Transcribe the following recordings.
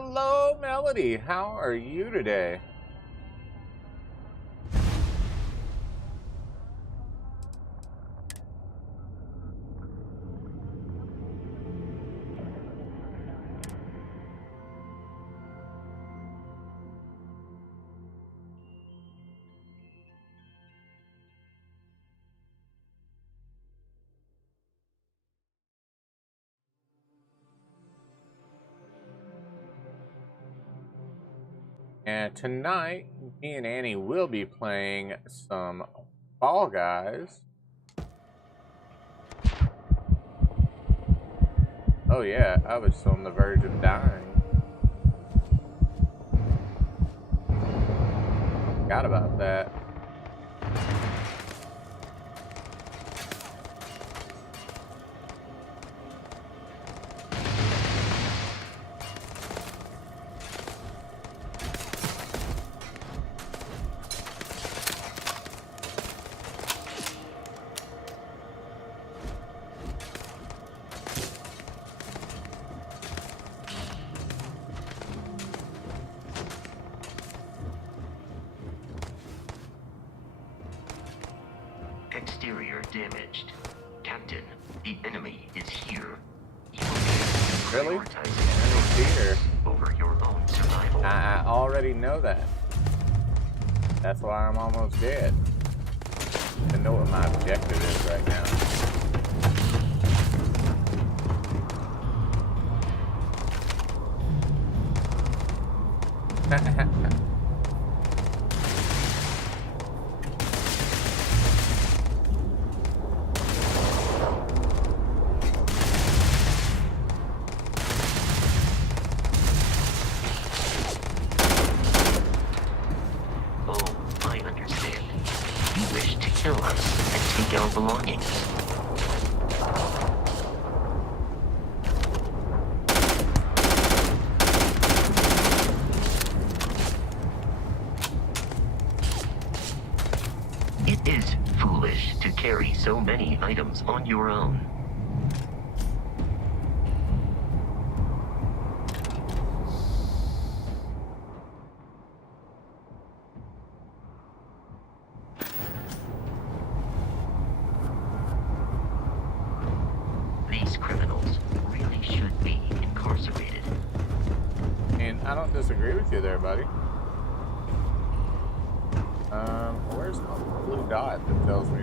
Hello, Melody. How are you today? And tonight, me and Annie will be playing some Fall Guys. Oh yeah, I was on the verge of dying. Forgot about that. Exterior damaged. Captain, the enemy is here. Really? Enemy's here. Over your own survival. I already know that. That's why I'm almost dead. I know what my objective is right now. Our belongings. It is foolish to carry so many items on your own. I don't disagree with you there, buddy. Where's my blue dot that tells me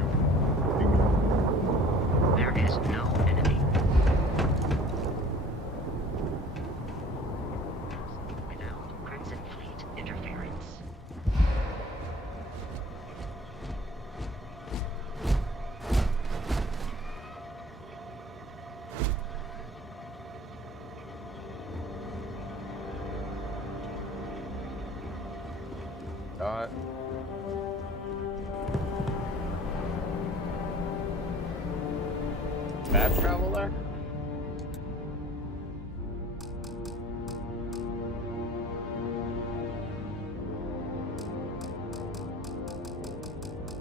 there is no enemy without Crimson Fleet interference. dot. Fast travel there?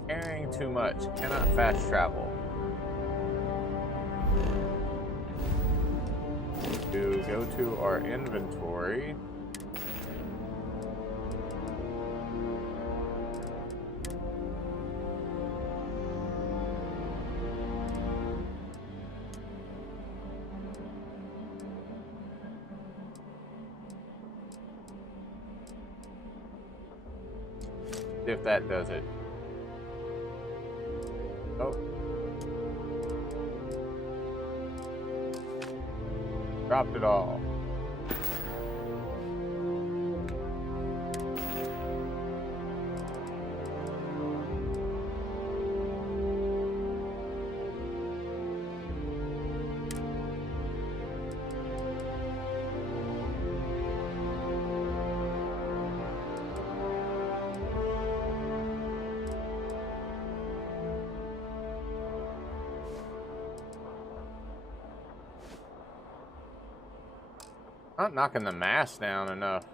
Carrying too much. Cannot fast travel. To go to our inventory. If that does it. Oh. Dropped it all. Not knocking the mast down enough.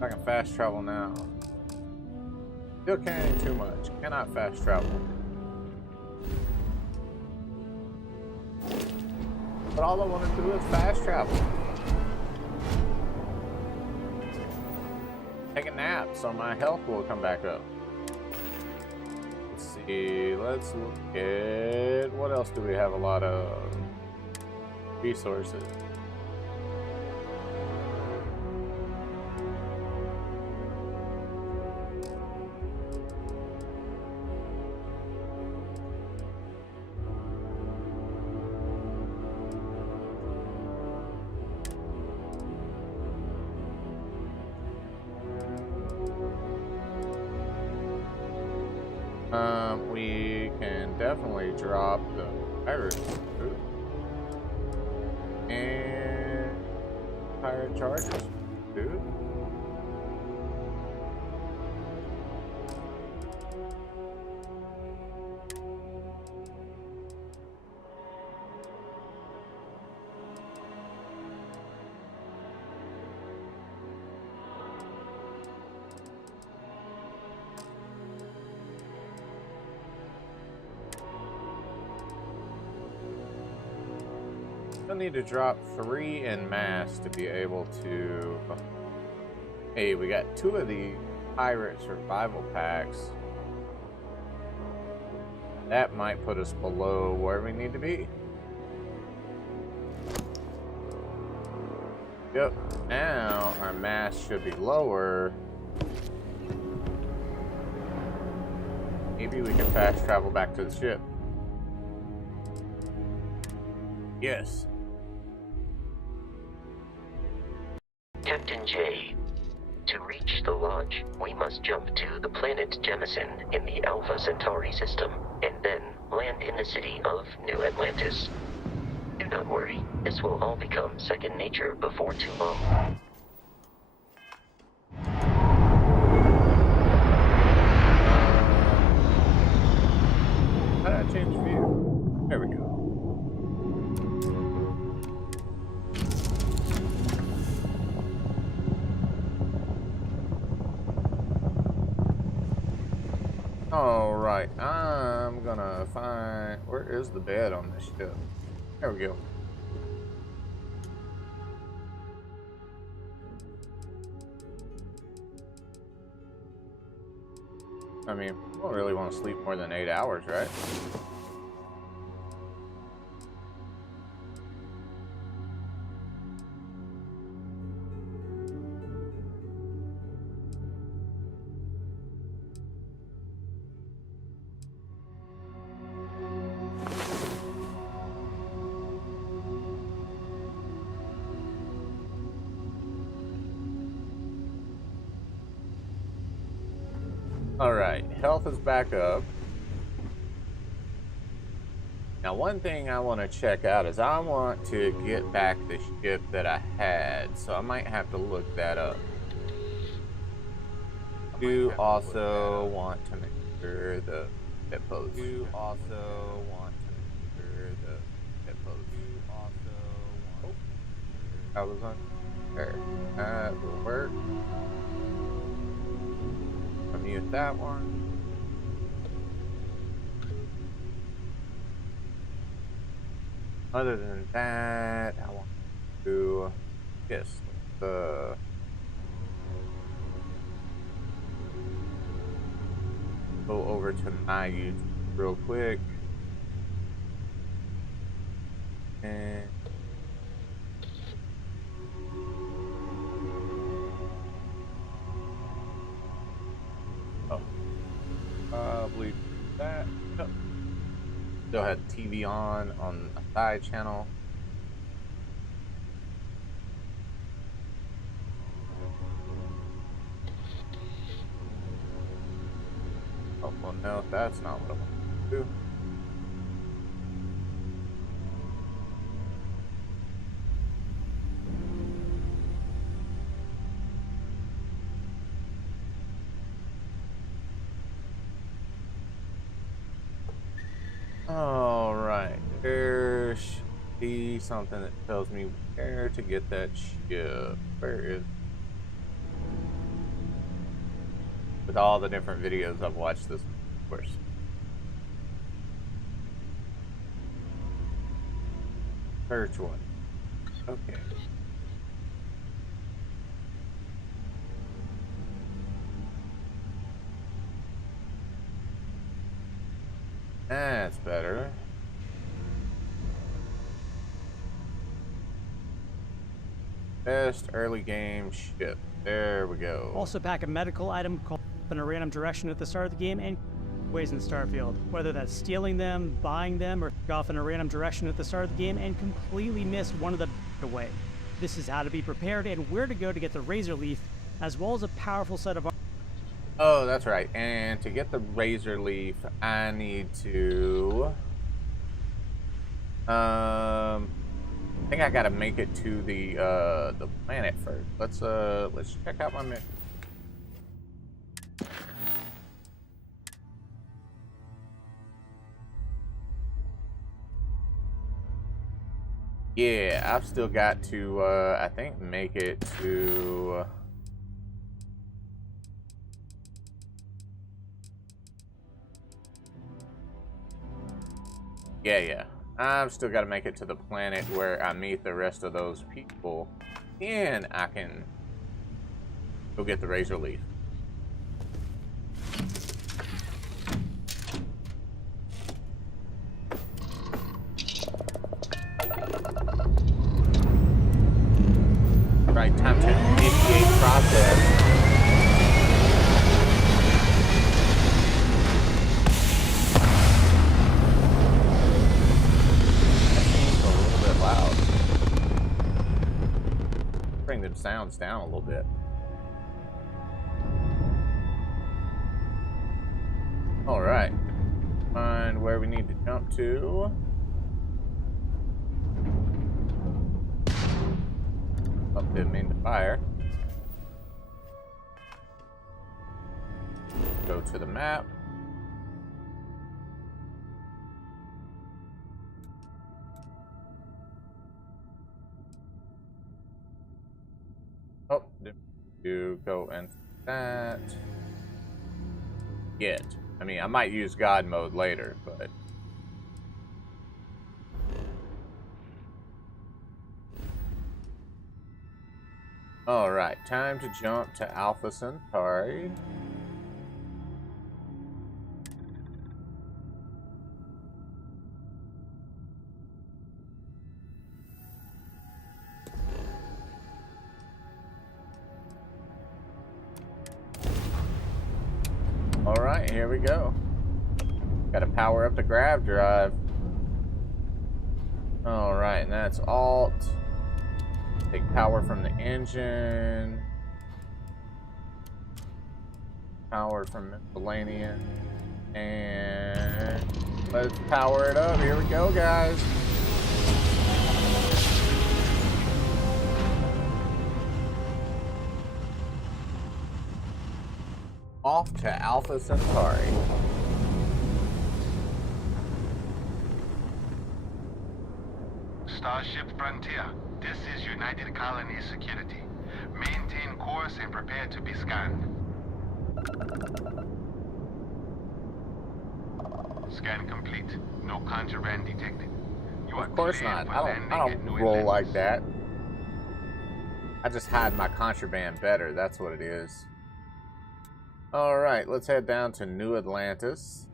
I can fast travel now. Still carrying too much. Cannot fast travel. But all I want to do is fast travel. Take a nap so my health will come back up. Let's see, let's look at what else do we have a lot of resources. We can definitely drop the pirate food and pirate charges, dude. Still need to drop 3 in mass to be able to. Hey, we got 2 of the pirate survival packs. That might put us below where we need to be. Yep. Now our mass should be lower. Maybe we can fast travel back to the ship. Yes. Captain J. To reach the lodge, we must jump to the planet Jemison in the Alpha Centauri system, and then land in the city of New Atlantis. Do not worry, this will all become second nature before too long. How did I change view? There we go. Alright, I'm gonna find... Where is the bed on this ship? There we go. I mean, I don't really want to sleep more than 8 hours, right? Alright, health is back up. Now one thing I want to check out is I want to get back the ship that I had, so I might have to look that up. You also want to make sure the hit post. You also want to make sure the hit post. You also want. Oh, I was on there. That will work. Mute that one. Other than that, I want to just go over to my YouTube real quick and probably that. Oh. Still had TV on a side channel. Oh, well, no, that's not what I want to do. All right, there should be something that tells me where to get that ship. Where is it? With all the different videos I've watched this, of course. Search one. Okay. That's better. Best early game ship. There we go. Also pack a medical item called in a random direction at the start of the game and ways in Starfield. Whether that's stealing them, buying them, or off in a random direction at the start of the game and completely miss one of them away. This is how to be prepared and where to go to get the Razor Leaf, as well as a powerful set of... Oh, that's right. And to get the Razor Leaf, I need to... I think I gotta make it to the planet first. Let's check out my mission. Yeah, I've still got to I think make it to yeah. I've still got to make it to the planet where I meet the rest of those people, and I can go get the Razor Leaf. Right, time to initiate process. Bring them sounds down a little bit. All right, find where we need to jump to. Oh, didn't mean to fire. Go to the map. Oh, to go into that. Get. I mean, I might use God mode later, but. Alright, time to jump to Alpha Centauri. Alright, here we go. Gotta power up the grav drive. Alright, and that's Alt. Take power from the engine. Power from miscellaneous. And let's power it up. Here we go, guys. Off to Alpha Centauri. Starship Frontier, this is United Colony Security. Maintain course and prepare to be scanned. Scan complete. No contraband detected. You are of course cleared not. for I landing don't at New roll Atlantis. like that. I just hide my contraband better. That's what it is. All right, let's head down to New Atlantis.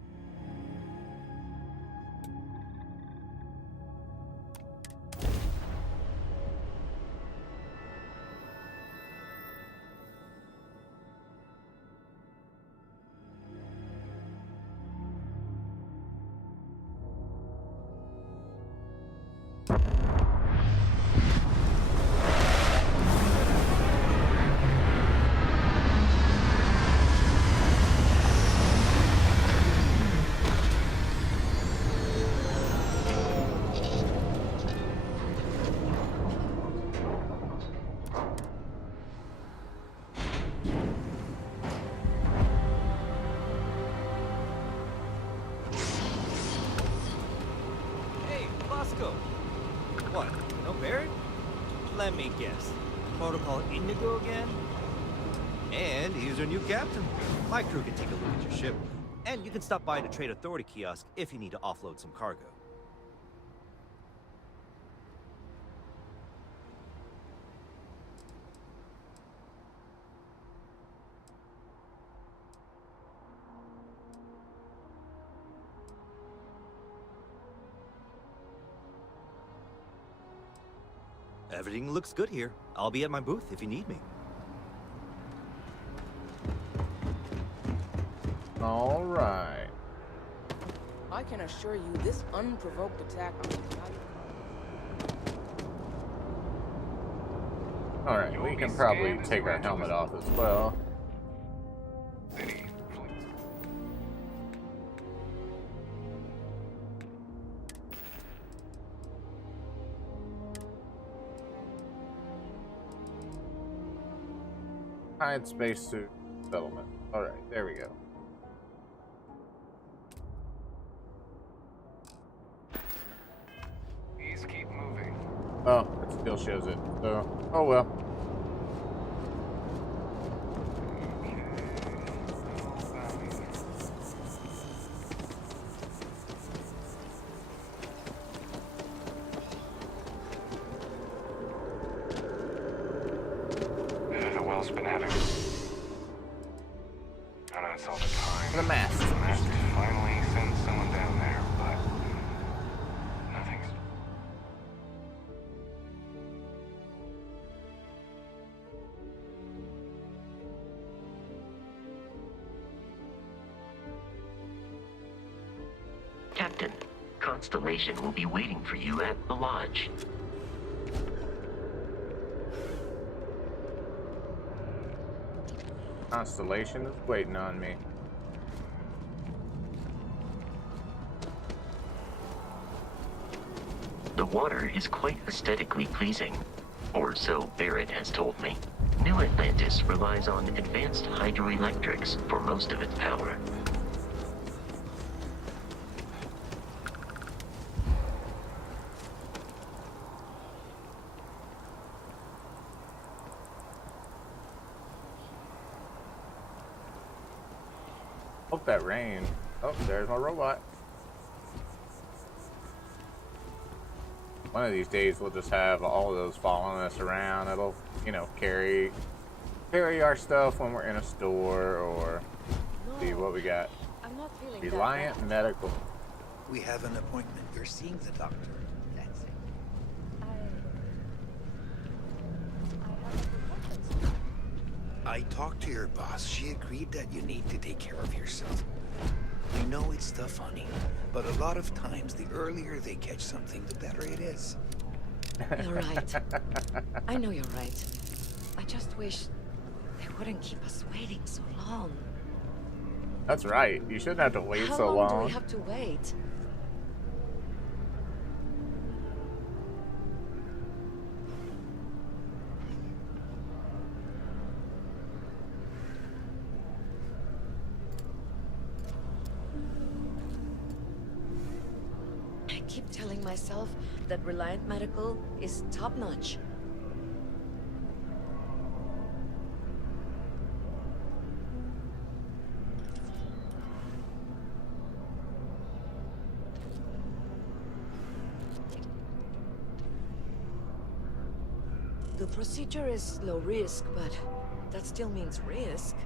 What? No Barrett? Let me guess. Protocol Indigo again? And he's our new captain. My crew can take a look at your ship. And you can stop by the Trade Authority kiosk if you need to offload some cargo. Everything looks good here. I'll be at my booth if you need me. All right. I can assure you this unprovoked attack on All right, we can probably take our helmet off as well. Hide spacesuit settlement. All right, there we go. Please keep moving. Oh, it still shows it. So, oh well. The well's been having. I know it's all the time. The mask. The mask finally sends someone down there, but nothing's. Captain, Constellation will be waiting for you at the lodge. Constellation is waiting on me. The water is quite aesthetically pleasing, or so Barrett has told me. New Atlantis relies on advanced hydroelectrics for most of its power. Hope that rain. Oh, there's my robot. One of these days we'll just have all of those following us around. It'll, you know, carry our stuff when we're in a store or see what we got. I'm not feeling Reliant Medical. We have an appointment. You're seeing the doctor. That's it. I talked to your boss. She agreed that you need to take care of yourself. I know it's tough, honey, but a lot of times the earlier they catch something, the better it is. You're right. I know you're right. I just wish they wouldn't keep us waiting so long. That's right. You shouldn't have to wait How so long do long. we have to wait? I keep telling myself that Reliant Medical is top-notch. The procedure is low risk, but that still means risk.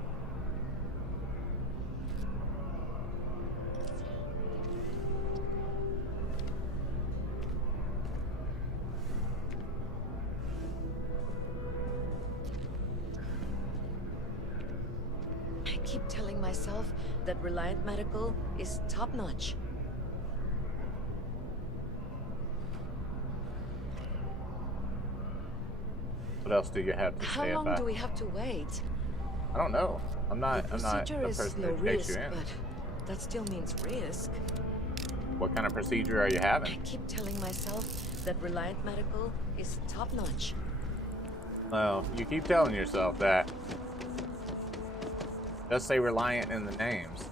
I keep telling myself that Reliant Medical is top-notch. What else do you have to How say long about? do we have to wait? I don't know. I'm not the Procedure is person low who takes risk, you in. but that still means risk. What kind of procedure are you I having? keep telling myself that Reliant Medical is top-notch. Well, you keep telling yourself that. Just say Reliant in the names.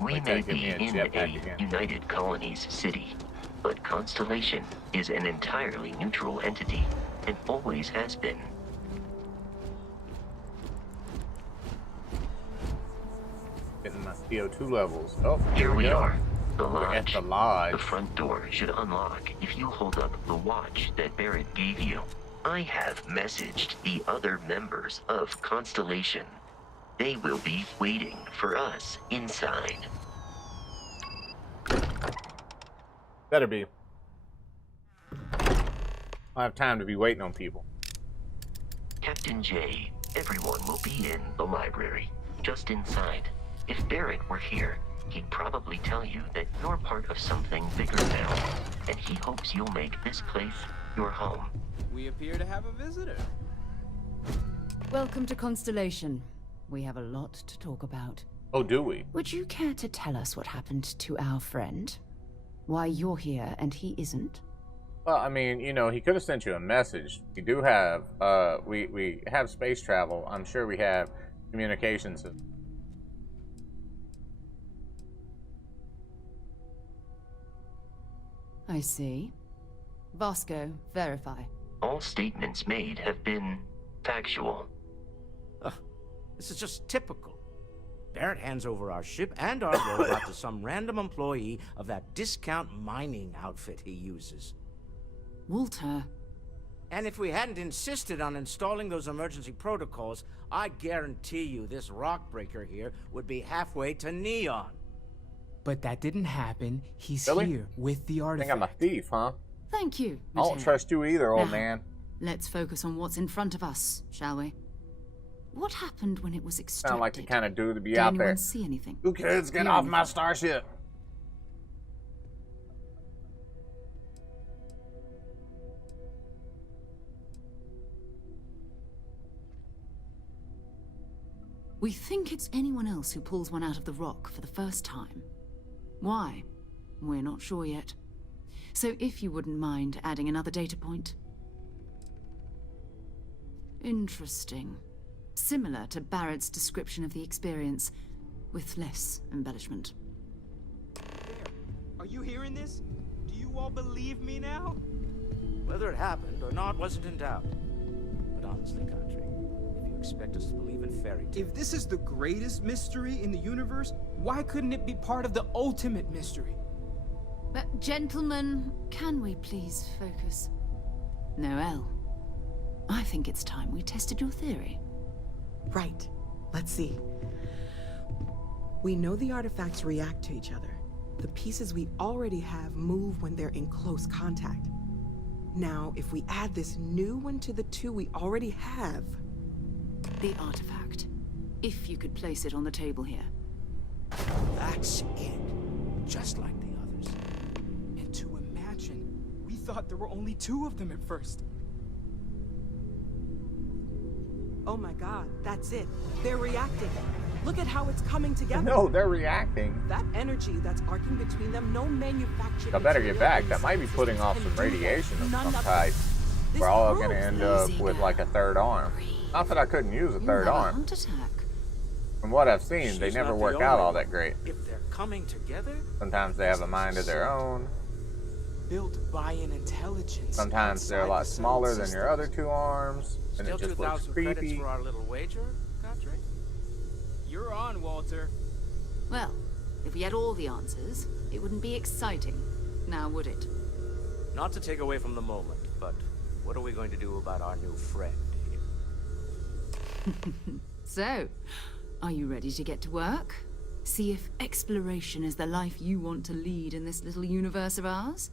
We Like may that, give be me a in jetpack a again. United Colonies city, but Constellation is an entirely neutral entity, and always has been. Getting my CO2 levels. Oh, Here we go. are, the We're at lodge. the lodge. The front door should unlock if you hold up the watch that Barrett gave you. I have messaged the other members of Constellation. They will be waiting for us inside. Better be. I have time to be waiting on people. Captain J, everyone will be in the library, just inside. If Barrett were here, he'd probably tell you that you're part of something bigger now, and he hopes you'll make this place your home. We appear to have a visitor. Welcome to Constellation. We have a lot to talk about. Oh, do we? Would you care to tell us what happened to our friend? Why you're here and he isn't? Well, I mean, you know, he could have sent you a message. We do have, we have space travel. I'm sure we have communications. I see. Vasco, verify. All statements made have been factual. This is just typical. Barrett hands over our ship and our robot to some random employee of that discount mining outfit he uses. Walter. And if we hadn't insisted on installing those emergency protocols, I guarantee you this rock breaker here would be halfway to Neon. But that didn't happen. He's Really? here with the I artifact. think I'm a thief, huh? Thank you, I don't Mateo. trust you either, old Now, man. Let's focus on what's in front of us, shall we? What happened when it was extracted? Sound like the kind of dude to be Did out anyone there. see anything? Who kids, get Hear off anything? my starship. We think it's anyone else who pulls one out of the rock for the first time. Why? We're not sure yet. So if you wouldn't mind adding another data point. Interesting. Similar to Barrett's description of the experience, with less embellishment. Are you hearing this? Do you all believe me now? Whether it happened or not wasn't in doubt. But honestly, Country, if you expect us to believe in fairy tales... If this is the greatest mystery in the universe, why couldn't it be part of the ultimate mystery? But gentlemen, can we please focus? Noel, I think it's time we tested your theory. Right. Let's see. We know the artifacts react to each other. The pieces we already have move when they're in close contact. Now, if we add this new one to the two we already have... The artifact. If you could place it on the table here. That's it. Just like the others. And to imagine, we thought there were only 2 of them at first. Oh my god, that's it. They're reacting. Look at how it's coming together. No, they're reacting. That energy that's arcing between them, no manufactured... I better get material back. in That might be existence putting off can some do that. radiation of None some of type. This We're all proves gonna end that. up with like a third arm. Not that I couldn't use a You'll third have a arm. heart attack. From what I've seen, they She's never not the work out only all one. that great. If they're coming together... Sometimes they have a mind of their own. Built by an intelligence. Sometimes they're a outside lot the sun smaller than your other systems. 2 arms. And Still it just looks 2,000 credits creepy. for our little wager, Country? You're on, Walter. Well, if we had all the answers, it wouldn't be exciting. Now, would it? Not to take away from the moment, but what are we going to do about our new friend here? So, are you ready to get to work? See if exploration is the life you want to lead in this little universe of ours?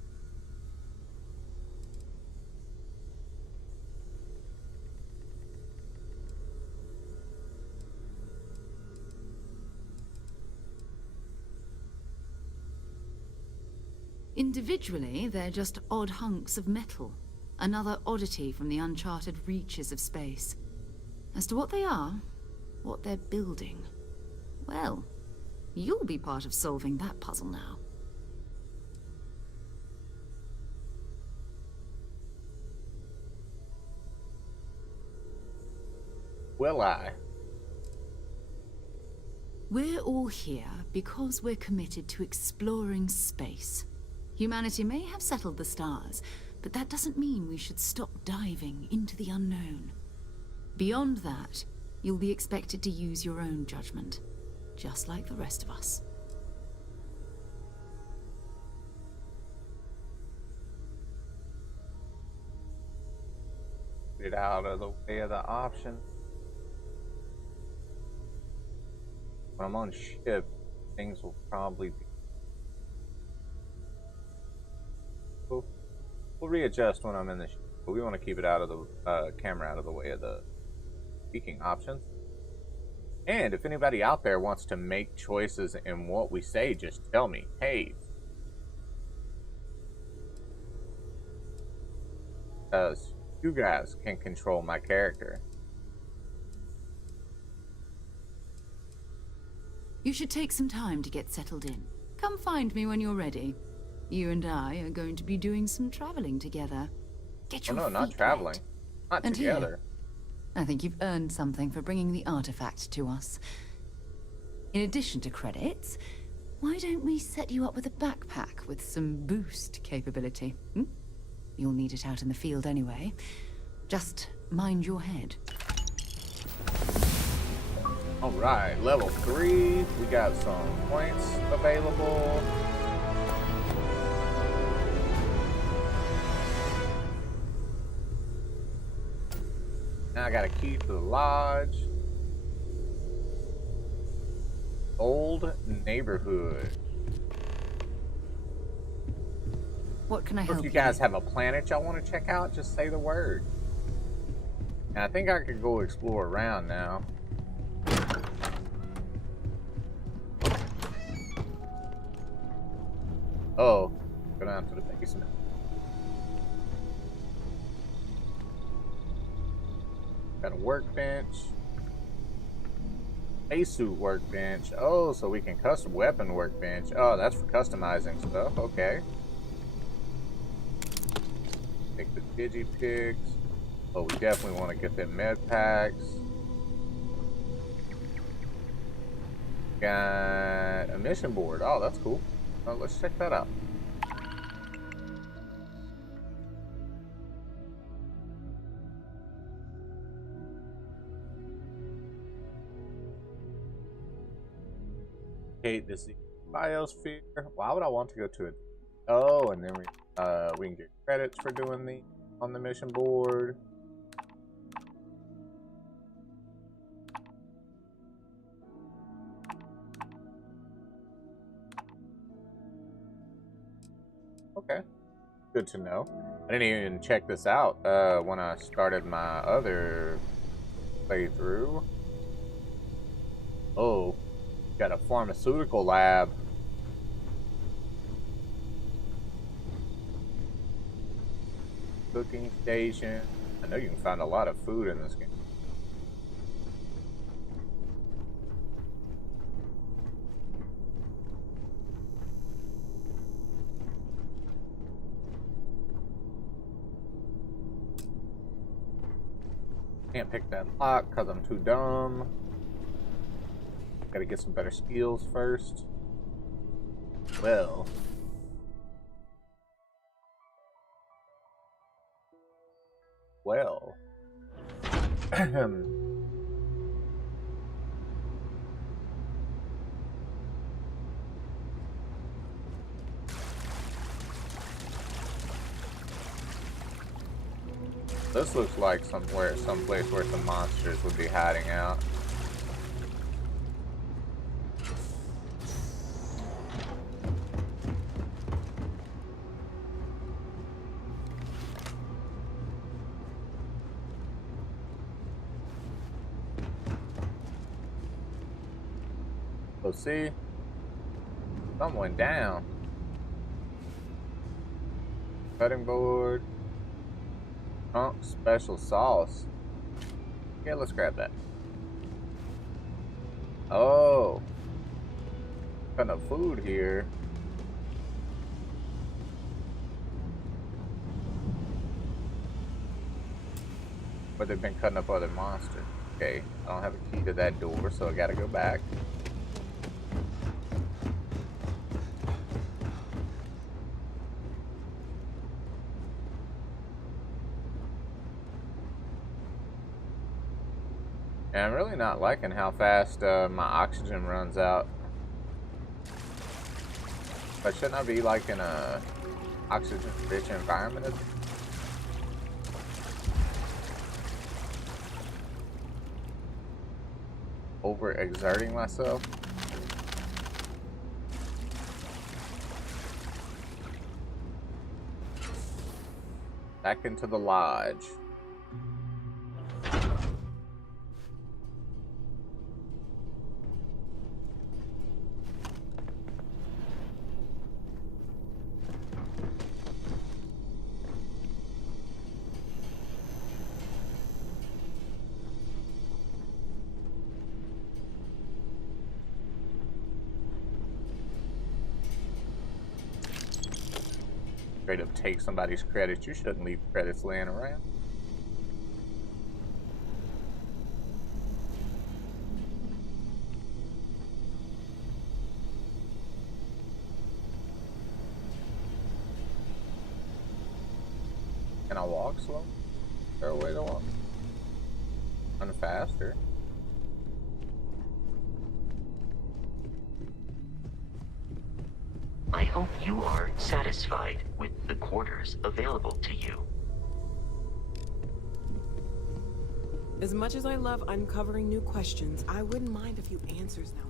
Individually, they're just odd hunks of metal. Another oddity from the uncharted reaches of space. As to what they are, what they're building, well, you'll be part of solving that puzzle now. Will I? We're all here because we're committed to exploring space. Humanity may have settled the stars, but that doesn't mean we should stop diving into the unknown. Beyond that, you'll be expected to use your own judgment, just like the rest of us. Get it out of the way of the option. When I'm on ship, things will probably be... We'll readjust when I'm in the ship. but we want to keep it out of the camera out of the way of the speaking options. And if anybody out there wants to make choices in what we say, just tell me, hey, you guys can control my character. You should take some time to get settled in. Come find me when you're ready. You and I are going to be doing some traveling together. Get your no, not feet traveling. wet. Not And together. here, I think you've earned something for bringing the artifact to us. In addition to credits, why don't we set you up with a backpack with some boost capability? You'll need it out in the field anyway. Just mind your head. Alright, level 3. We got some points available. Now I got a key to the lodge. Old neighborhood. What can I help If you you guys with? have a planet y'all want to check out, just say the word. And I think I could go explore around now. Oh, go down to the basement. Got a workbench. A suit workbench. Oh, so we can custom weapon workbench. Oh, that's for customizing stuff. Okay. Take the digipicks. Oh, we definitely want to get them med packs. Got a mission board. Oh, that's cool. Oh, let's check that out. Hate this biosphere. Why would I want to go to it? Oh, and then we can get credits for doing the on the mission board. Okay, good to know. I didn't even check this out when I started my other playthrough. Oh, got a pharmaceutical lab. Cooking station. I know you can find a lot of food in this game. Can't pick that lock because I'm too dumb. Gotta get some better skills first. Well. Well. This looks like someplace where some monsters would be hiding out. So see, something went down. Cutting board. Trunk special sauce. Yeah, let's grab that. Oh, kind of food here. But they've been cutting up other monsters. Okay, I don't have a key to that door, so I gotta go back. And I'm really not liking how fast my oxygen runs out. But shouldn't I be like in a oxygen-rich environment? Overexerting myself? Back into the lodge. Straight up take somebody's credits. You shouldn't leave credits laying around. Can I walk slow? Is there a way to walk? Run faster. I hope you are satisfied with the quarters available to you. As much as I love uncovering new questions, I wouldn't mind a few answers now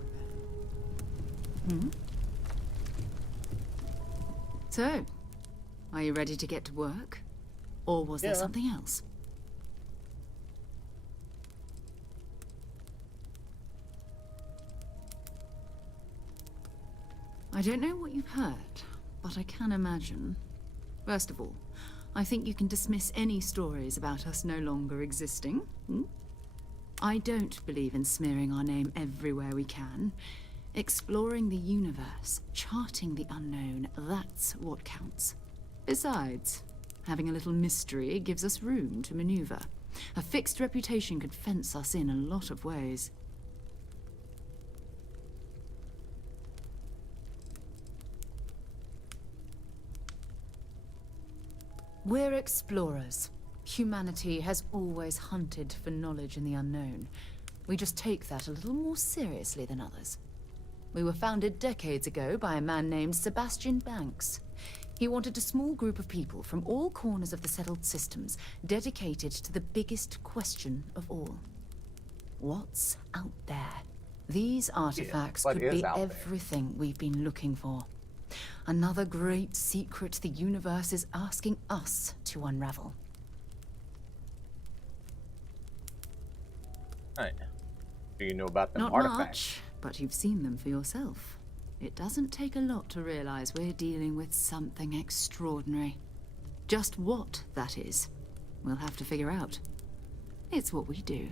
and then. So, are you ready to get to work? Or was there something else? I don't know what you've heard, but I can imagine. First of all, I think you can dismiss any stories about us no longer existing. I don't believe in smearing our name everywhere we can. Exploring the universe, charting the unknown, that's what counts. Besides, having a little mystery gives us room to maneuver. A fixed reputation could fence us in a lot of ways. We're explorers. Humanity has always hunted for knowledge in the unknown. We just take that a little more seriously than others. We were founded decades ago by a man named Sebastian Banks. He wanted a small group of people from all corners of the settled systems dedicated to the biggest question of all. What's out there? These artifacts could be everything we've been looking for. Another great secret the universe is asking us to unravel. Right. Do you know about them Not artifacts? much, but you've seen them for yourself. It doesn't take a lot to realize we're dealing with something extraordinary. Just what that is, we'll have to figure out. It's what we do.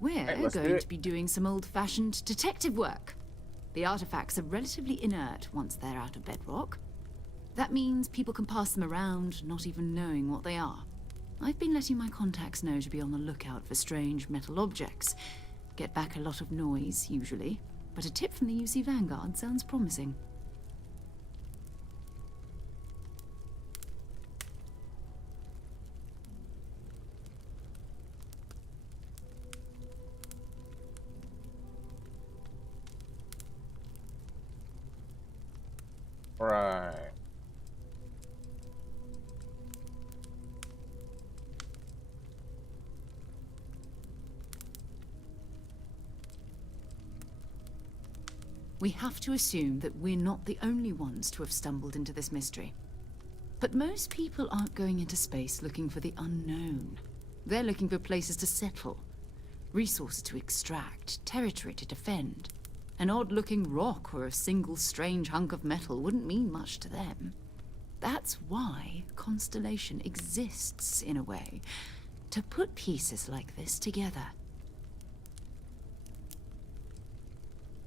We're going to be doing some old-fashioned detective work. The artifacts are relatively inert once they're out of bedrock. That means people can pass them around, not even knowing what they are. I've been letting my contacts know to be on the lookout for strange metal objects. Get back a lot of noise, usually, but a tip from the UC Vanguard sounds promising. Right. We have to assume that we're not the only ones to have stumbled into this mystery. But most people aren't going into space looking for the unknown. They're looking for places to settle, resources to extract, territory to defend. An odd-looking rock or a single strange hunk of metal wouldn't mean much to them. That's why Constellation exists, in a way, to put pieces like this together.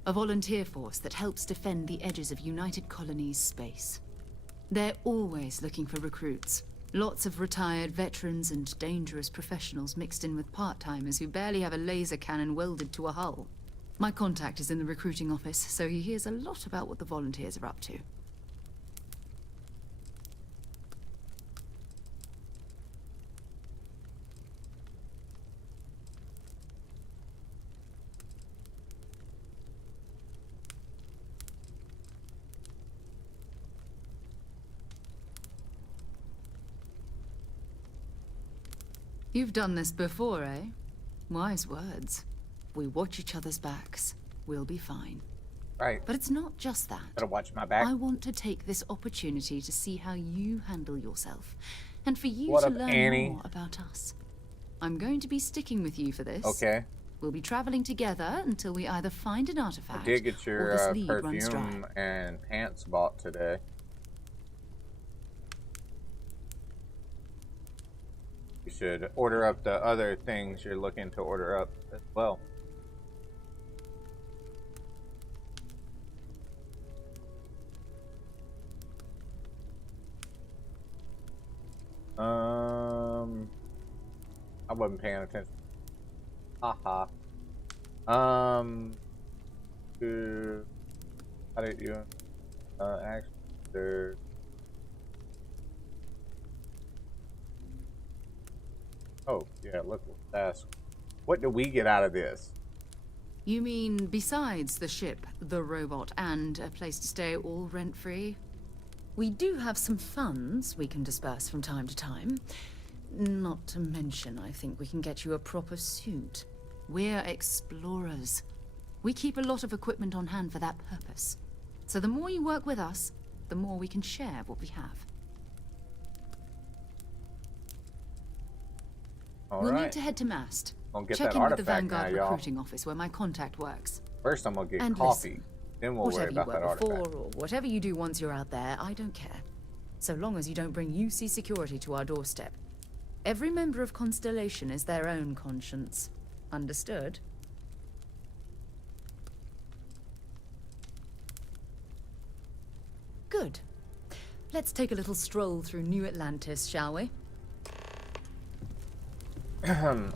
A volunteer force that helps defend the edges of United Colonies space. They're always looking for recruits. Lots of retired veterans and dangerous professionals mixed in with part-timers who barely have a laser cannon welded to a hull. My contact is in the recruiting office, so he hears a lot about what the volunteers are up to. You've done this before, eh? Wise words. We watch each other's backs. We'll be fine. Right. But it's not just that. Gotta watch my back. I want to take this opportunity to see how you handle yourself, and for you What to up, learn Annie? more about us. I'm going to be sticking with you for this. Okay. We'll be traveling together until we either find an artifact I did get or your this lead runs dry. perfume and pants bought today. You should order up the other things you're looking to order up as well. I wasn't paying attention. Haha. How did you actually there? Oh yeah, look, that's what do we get out of this? You mean besides the ship, the robot, and a place to stay all rent-free? We do have some funds we can disperse from time to time. Not to mention, I think we can get you a proper suit. We're explorers. We keep a lot of equipment on hand for that purpose. So the more you work with us, the more we can share what we have. We'll need to head to Mast. I'll get Check that in with the artifact Vanguard now, y'all. recruiting office where my contact works. First, I'm gonna get And coffee. listen, Then we'll worry whatever you about that were before, artifact. or whatever you do once you're out there, I don't care. So long as you don't bring UC security to our doorstep. Every member of Constellation is their own conscience. Understood? Good. Let's take a little stroll through New Atlantis, shall we?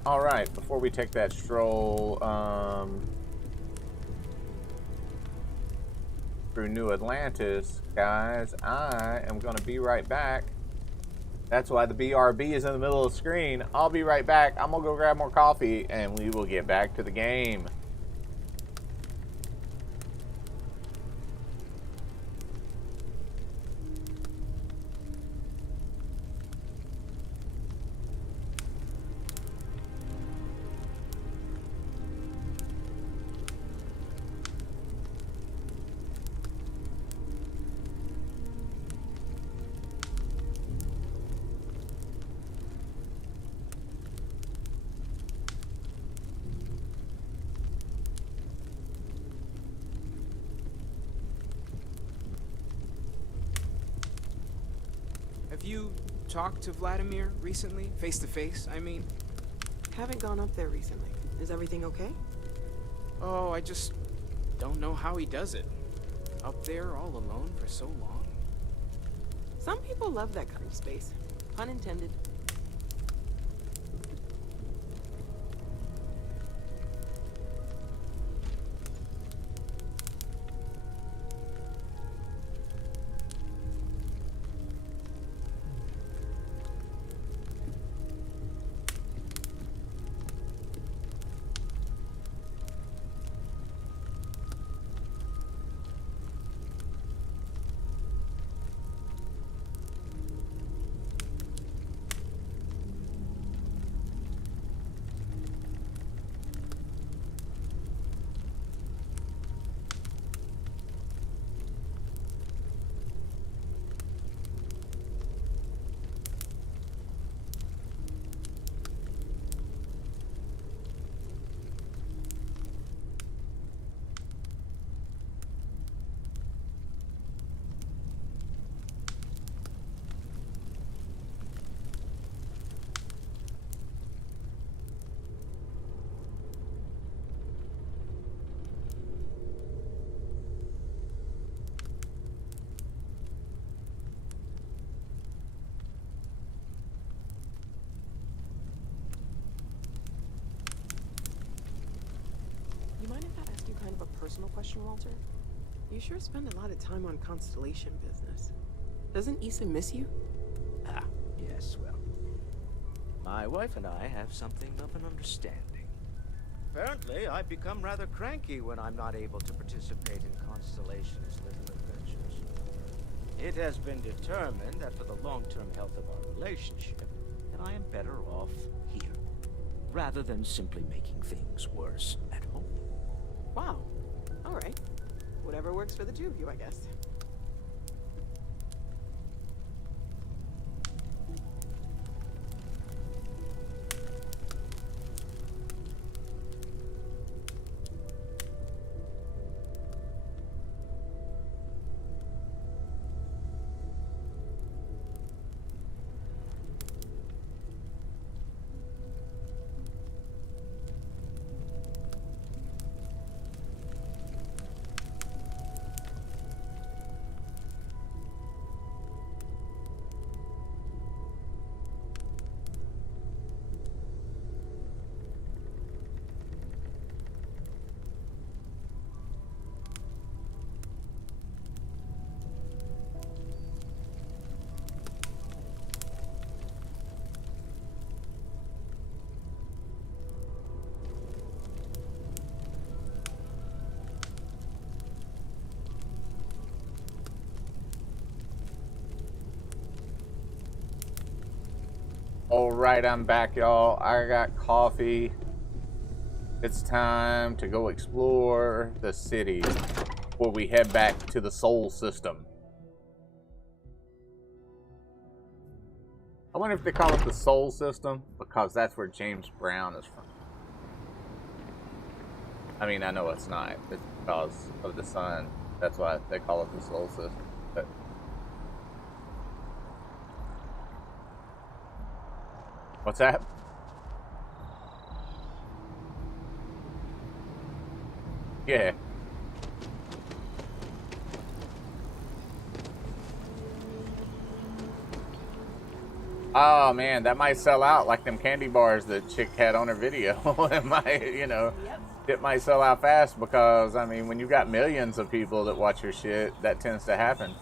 All right, before we take that stroll through New Atlantis, guys, I am going to be right back. That's why the BRB is in the middle of the screen. I'll be right back. I'm going to go grab more coffee, and we will get back to the game. Have you talked to Vladimir recently? Face to face, I mean? Haven't gone up there recently. Is everything okay? Oh, I just don't know how he does it. Up there all alone for so long. Some people love that kind of space. Pun intended. You mind if I ask you kind of a personal question, Walter? You sure spend a lot of time on Constellation business. Doesn't Issa miss you? Ah, yes, well. My wife and I have something of an understanding. Apparently, I become rather cranky when I'm not able to participate in Constellation's little adventures. It has been determined that for the long-term health of our relationship, that I am better off here, rather than simply making things worse at home. Wow. All right. Whatever Whatever works for the two of you, I guess. Alright, I'm back, y'all. I got coffee. It's time to go explore the city before we head back to the Soul System. I wonder if they call it the Soul System because that's where James Brown is from. I mean, I know it's not. It's because of the sun. That's why they call it the Soul System. But what's that? Yeah. Oh man, that might sell out like them candy bars that chick had on her video. It might, you know, it might sell out fast because, I mean, when you got millions of people that watch your shit, that tends to happen.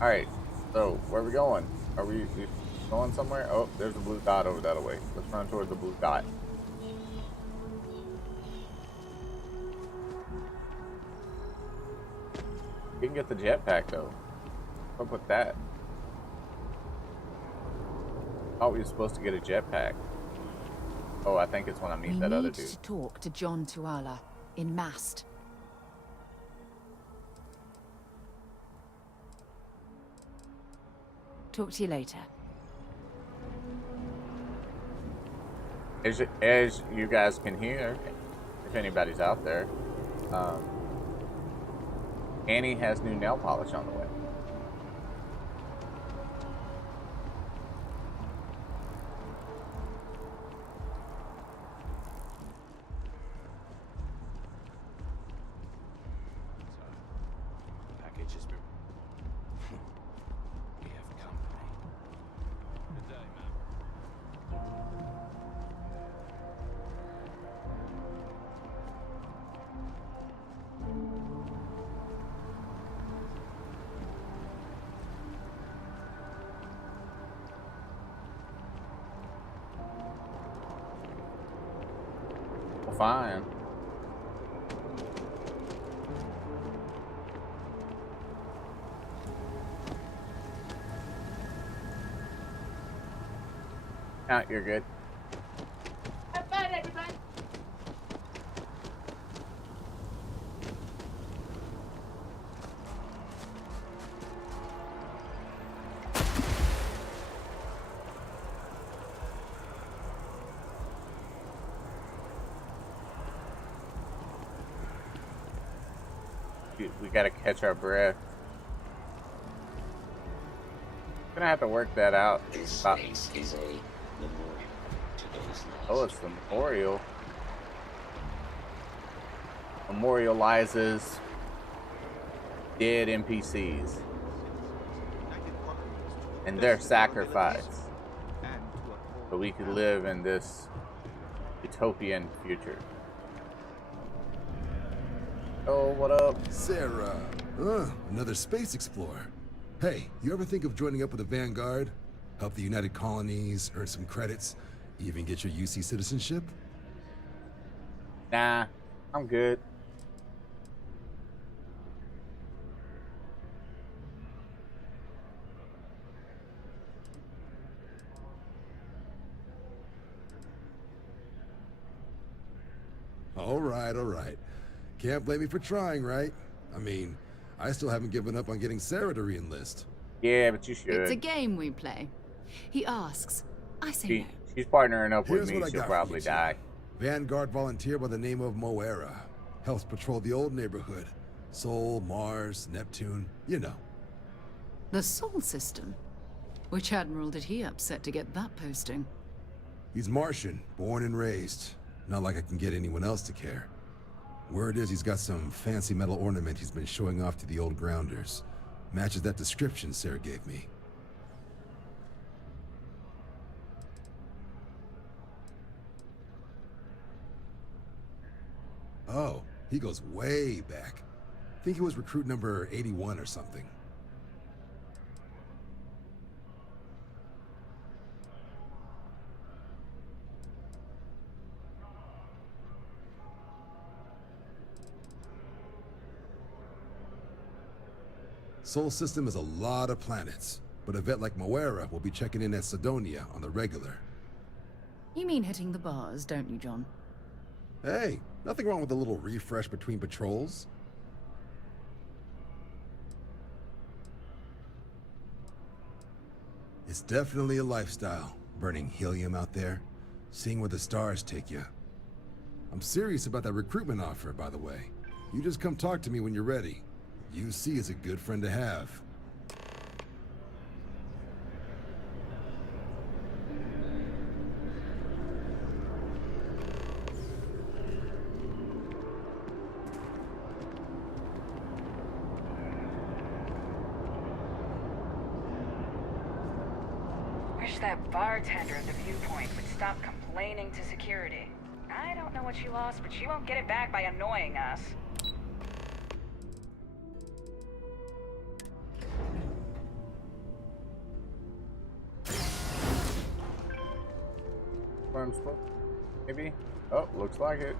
Alright, so where are we going? Are we going somewhere? Oh, there's a blue dot over that way. Let's run toward the blue dot. You can get the jetpack though. What's up with that? Oh, we were supposed to get a jetpack. Oh, I think it's when I meet that other dude. We need to talk to John Tuala in Mast. Talk to you later. As you guys can hear, if anybody's out there, Annie has new nail polish on the way. Package has been. We have company. Good day, ma'am. Well, fine. You're good. Have fun, everybody. We gotta catch our breath. Gonna have to work that out. This space is a memorial to those lost. Oh, it's the memorial. Memorializes dead NPCs and their sacrifice, so we could live in this utopian future. Oh, what up? Sarah. Another space explorer. Hey, you ever think of joining up with the Vanguard? Help the United Colonies, earn some credits, even get your UC citizenship? Nah, I'm good. All right, all right. can't blame me for trying, right? I mean, I still haven't given up on getting Sarah to re-enlist. Yeah, but you should. It's a game we play. He asks. I say no. She's partnering up Here's with me. what I She'll got probably for you, die. Vanguard volunteer by the name of Moera. Helps patrol the old neighborhood. Sol, Mars, Neptune, you know. The Sol system? Which admiral did he upset to get that posting? He's Martian, born and raised. Not like I can get anyone else to care. Word is he's got some fancy metal ornament he's been showing off to the old grounders. Matches that description Sarah gave me. Oh, he goes way back. Think he was recruit number 81 or something. Sol system is a lot of planets, but a vet like Moera will be checking in at Sidonia on the regular. You mean hitting the bars, don't you, John? Hey, nothing wrong with a little refresh between patrols. It's definitely a lifestyle, burning helium out there, seeing where the stars take you. I'm serious about that recruitment offer, by the way. You just come talk to me when you're ready. UC is a good friend to have. Wish that bartender at the viewpoint would stop complaining to security. I don't know what she lost, but she won't get it back by annoying us. Maybe? Oh, looks like it.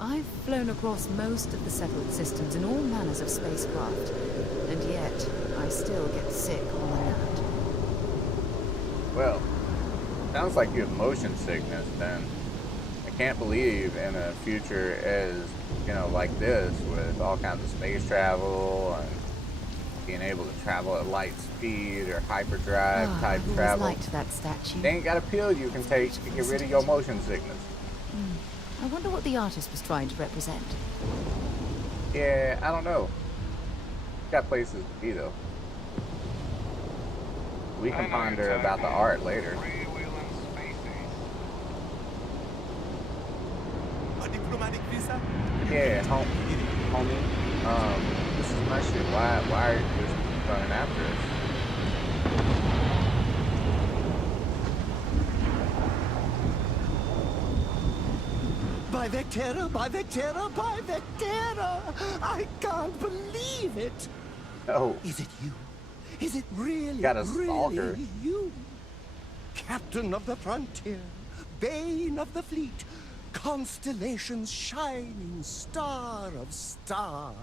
I've flown across most of the settled systems in all manners of spacecraft, and yet I still get sick on the land. Well, sounds like you have motion sickness then. I can't believe in a future as, you know, like this, with all kinds of space travel and being able to travel at light speed or hyperdrive type I've travel. always liked that statue. They ain't got a pill you can take to get rid of your motion sickness. I wonder what the artist was trying to represent. Yeah, I don't know. Got places to be though. We can ponder about the art later. A diplomatic visa? Yeah, homie. This is my shit. Why are you just running after us? By Vectera, by Vectera, by Vectera! I can't believe it! Oh. Is it you? Is it really, Got a stalker. really you? Captain of the frontier, bane of the fleet, constellation's shining star of stars.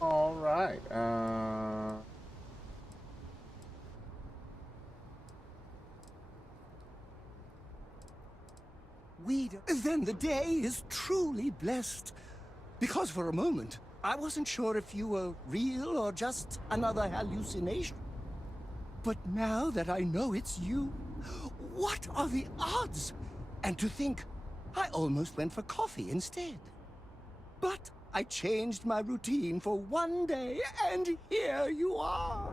All right. Then the day is truly blessed. Because for a moment, I wasn't sure if you were real or just another hallucination. But now that I know it's you, what are the odds? And to think, I almost went for coffee instead. But I changed my routine for one day, and here you are.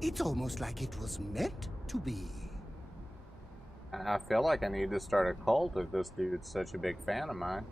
It's almost like it was meant to be. I feel like I need to start a cult if this dude's such a big fan of mine.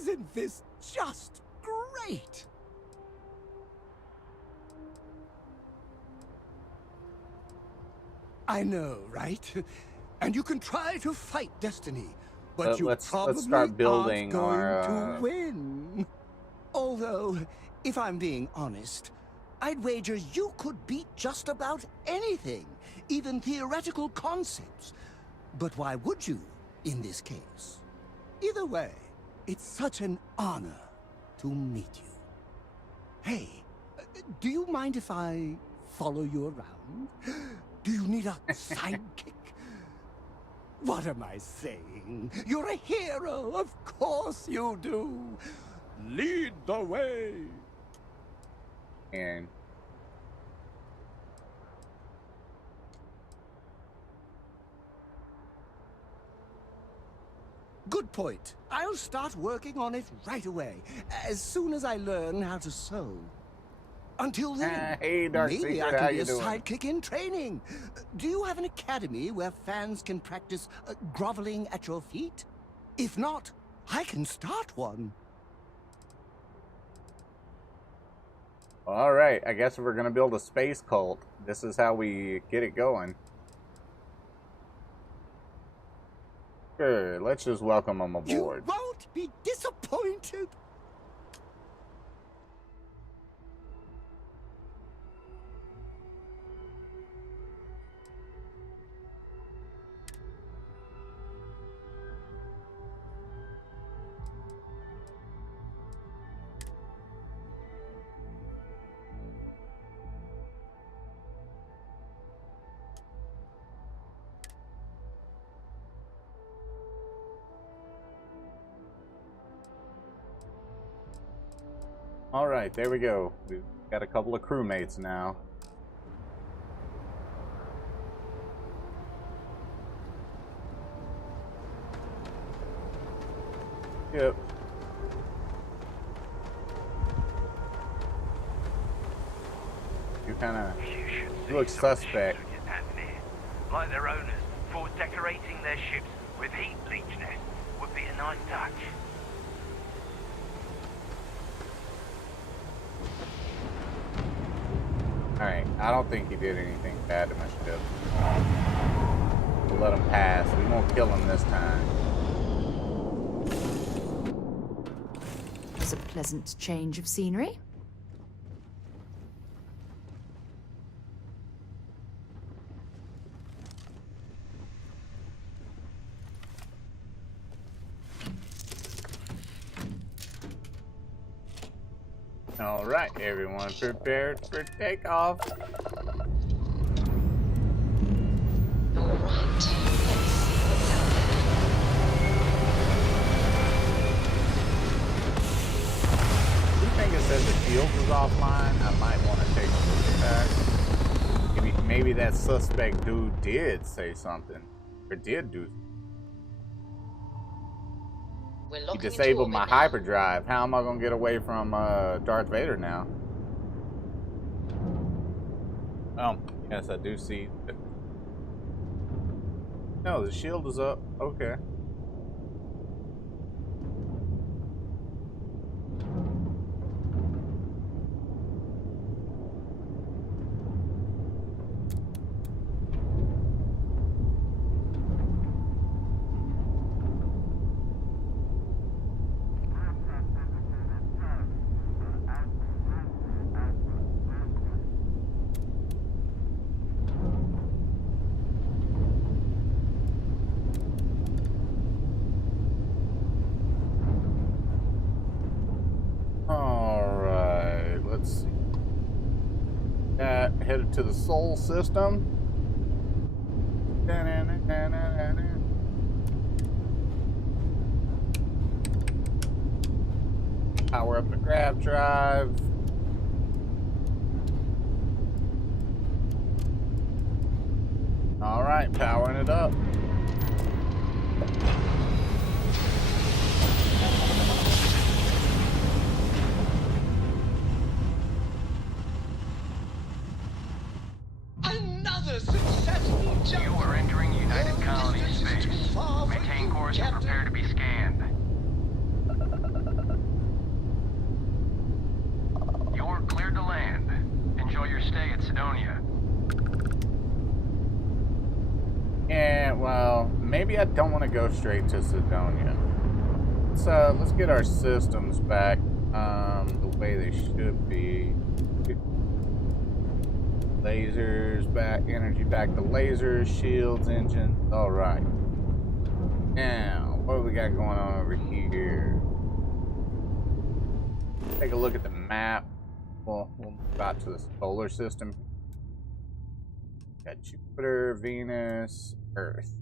Isn't this just great? I know, right? And you can try to fight destiny, but you probably start building aren't going to win. Although, if I'm being honest, I'd wager you could beat just about anything, even theoretical concepts. But why would you, in this case? Either way, it's such an honor to meet you. Hey, do you mind if I follow you around? Do you need a sidekick? What am I saying? You're a hero, of course you do. Lead the way. And good point. I'll start working on it right away, as soon as I learn how to sew. Until then, hey, Dark maybe Secret, I how can be you a doing? sidekick in training. Do you have an academy where fans can practice groveling at your feet? If not, I can start one. alright, I guess if we're gonna build a space cult, this is how we get it going. Good, let's just welcome them aboard. You won't be disappointed. Alright, there we go. We've got a couple of crewmates now. Yep. You kinda look suspect. Like their owners, thought decorating their ships with heat leech nests would be a nice touch. Alright, I don't think he did anything bad to my ship. We'll let him pass. We won't kill him this time. It was a pleasant change of scenery. Alright, everyone prepared for takeoff. You think it said the shield was offline? I might want to take a look at that. Maybe that suspect dude did say something. Or did do something. He disabled my hyperdrive. How am I gonna get away from Darth Vader now? Oh, yes, I do see. No, the shield is up. Okay. headed to the Sol system. Power up the grab drive. All right, powering it up. Another successful jump. You are entering United Colony space. Maintain course and prepare to be scanned. You're cleared to land. Enjoy your stay at Sidonia. Yeah, well, maybe I don't want to go straight to Sidonia. Let's get our systems back the way they should be. Lasers back, energy back to lasers, shields, engine. All right. Now, what do we got going on over here? Take a look at the map. We'll move out to the solar system. Got Jupiter, Venus, Earth.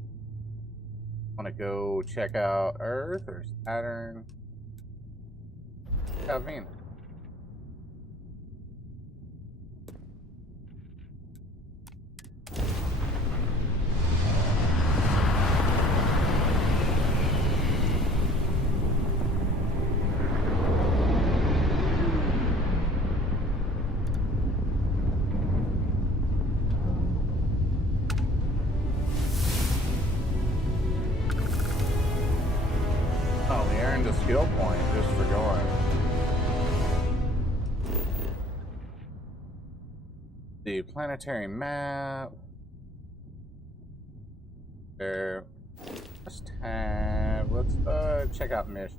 Want to go check out Earth or Saturn? Check out Venus. A skill point just for going. The planetary map. There. Let's check out mission.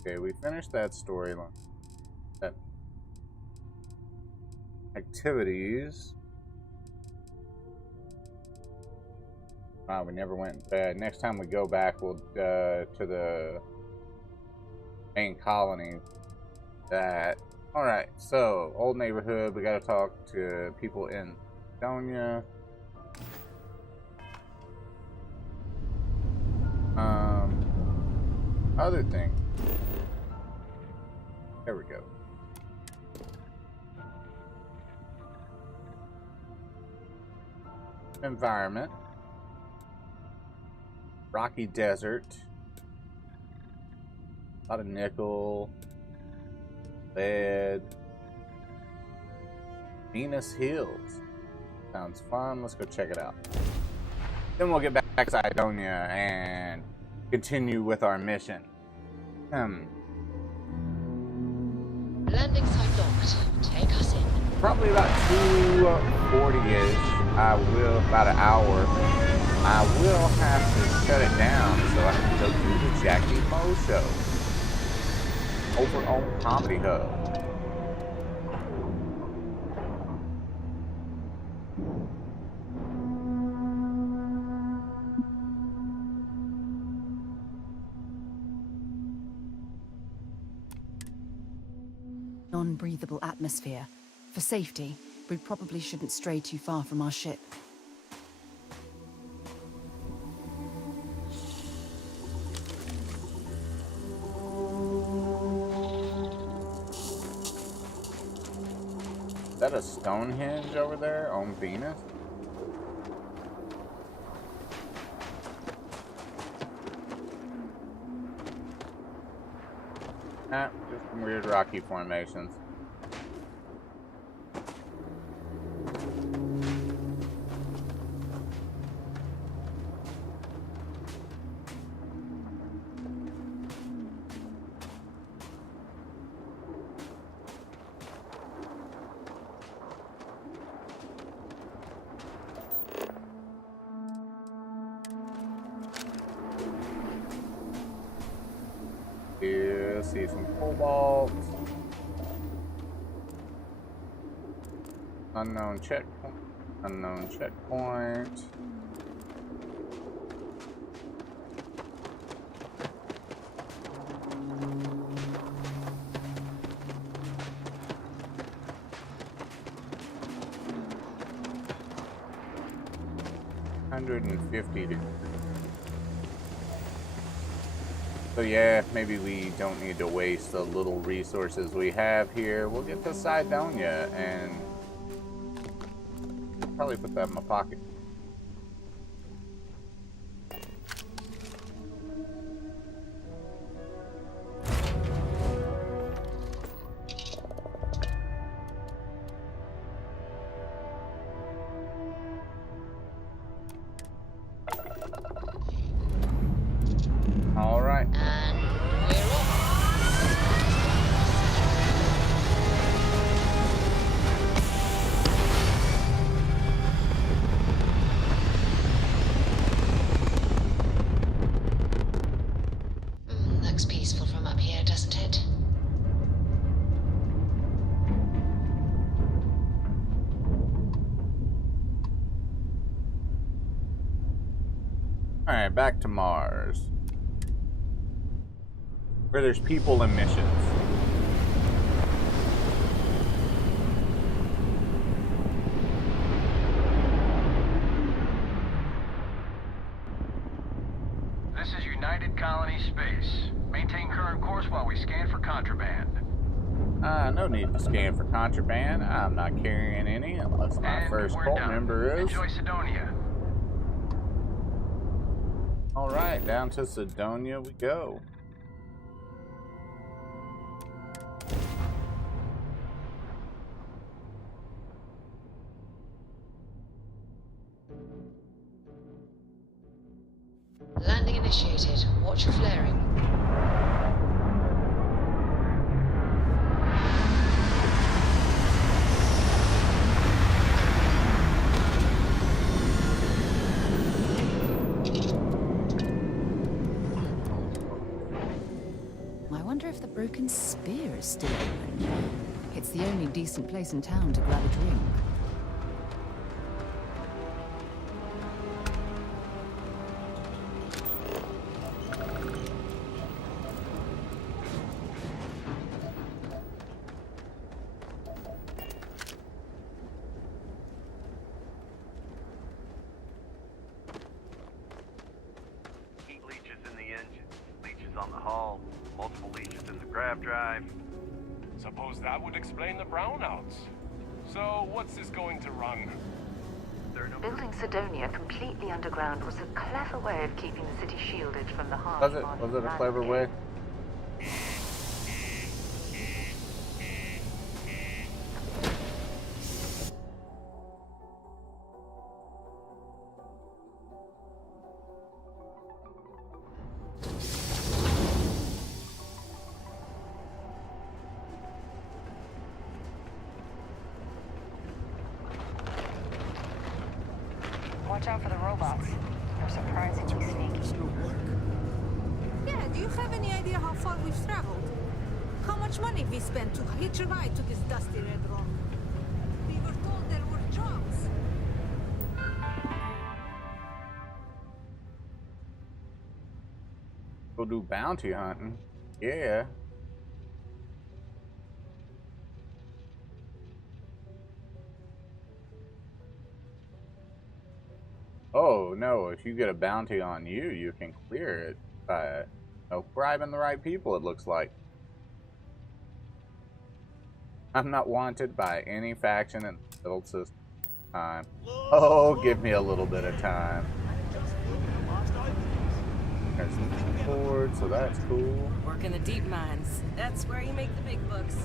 Okay, we finished that storyline. That activities. Wow, we never went. Next time we go back, we'll to the main colony. All right. So old neighborhood. We got to talk to people in Sidonia. Other thing. There we go. Environment. Rocky desert. A lot of nickel. Lead. Venus Hills. Sounds fun. Let's go check it out. Then we'll get back to Sidonia and continue with our mission. Landing site docked. Take us in. Probably about 2:40-ish. About an hour. I will have to shut it down so I can go do the Jackie Mo show over on Comedy Hub. Non-breathable atmosphere. For safety, we probably shouldn't stray too far from our ship. Is that a Stonehenge over there on Venus? Just some weird rocky formations. Here, see some cobalt. Unknown checkpoint. Unknown checkpoint. 150 degrees. So yeah, maybe we don't need to waste the little resources we have here. We'll get to Cydonia and probably put that in my pocket. All right. Looks peaceful from up here, doesn't it? All right, back to Mars, where there's people and missions. This is United Colony Space. Maintain current course while we scan for contraband. No need to scan for contraband. I'm not carrying any unless my first cult member is. Enjoy Cydonia. All right, down to Cydonia we go. Landing initiated. Watch your flaring. I wonder if the broken spear is still open. It's the only decent place in town to grab a drink. Heat leeches in the engine, leeches on the hull, multiple leeches in the grav drive. Suppose that would explain the brownouts. So, what's this going to run? Building Cydonia completely underground was a clever way of keeping the city shielded from the harsh Was it a clever way? Watch out for the robots. They're surprisingly sneaky. Yeah, do you have any idea how far we've traveled? How much money we spent to hitch a ride to this dusty red rock? We were told there were jobs. Go do bounty hunting. Yeah. Oh no, if you get a bounty on you, you can clear it by bribing the right people, it looks like. I'm not wanted by any faction in the build system. Time. Oh, give me a little bit of time. There's some board, so that's cool. Work in the deep mines. That's where you make the big bucks.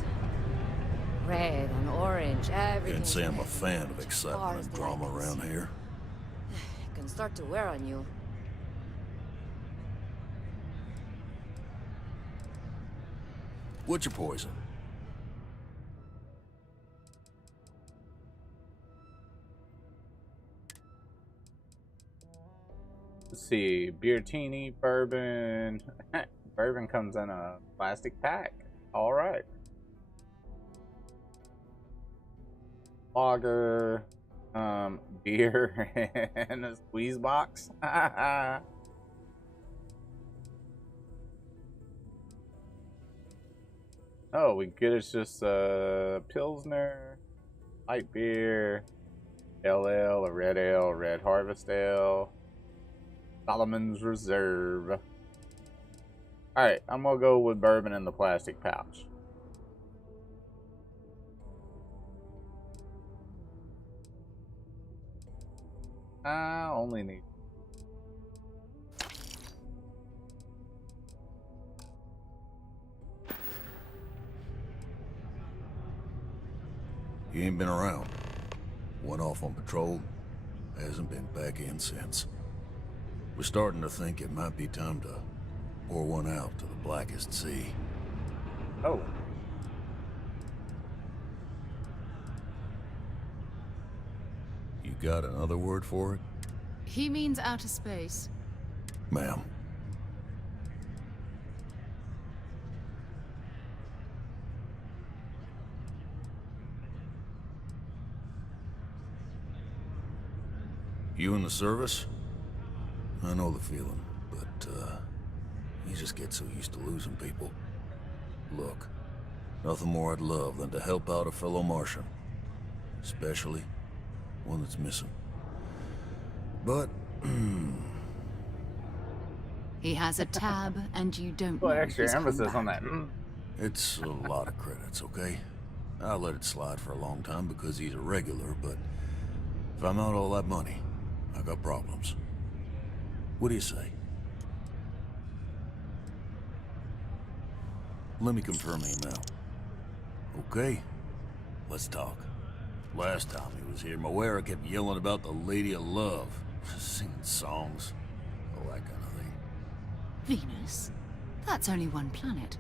Red and orange, everything. Can't say I'm a fan of excitement and drama around here. Can start to wear on you. What's your poison? Let's see, Beertini, bourbon. Bourbon comes in a plastic pack. All right. Lager, beer, and a squeeze box. Oh, we get it's just Pilsner, light beer, Pale ale, a red harvest ale, Solomon's Reserve. Alright, I'm gonna go with bourbon in the plastic pouch. I only need. You ain't been around. Went off on patrol. Hasn't been back in since. We're starting to think it might be time to pour one out to the blackest sea. Oh. You got another word for it? He means outer space. Ma'am. You in the service? I know the feeling, but, you just get so used to losing people. Look, nothing more I'd love than to help out a fellow Martian. Especially one that's missing. But, He has a tab, and you don't Put know extra he's come emphasis on back. that. it's a lot of credits, okay? I let it slide for a long time because he's a regular, but if I'm out all that money, I got problems. What do you say? Let me confirm the amount. Okay, let's talk. Last time he was here, Moira kept yelling about the Lady of Love, singing songs, all that kind of thing. Venus? That's only one planet.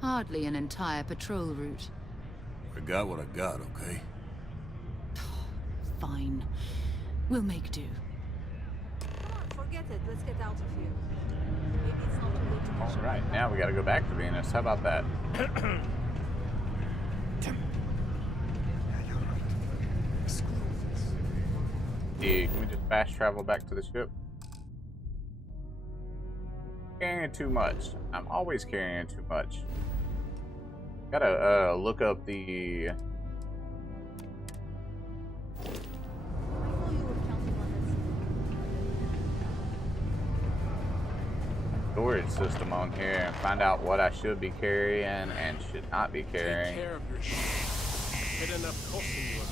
Hardly an entire patrol route. I got what I got, okay? Fine. We'll make do. Come on, forget it. Let's get out of here. Maybe it's not too late to catch a Alright, now we gotta go back to Venus. How about that? Hey, can we just fast travel back to the ship? Carrying too much. I'm always carrying too much. Gotta look up the storage system on here and find out what I should be carrying and should not be carrying. Take care of yourself. Get enough cost in you.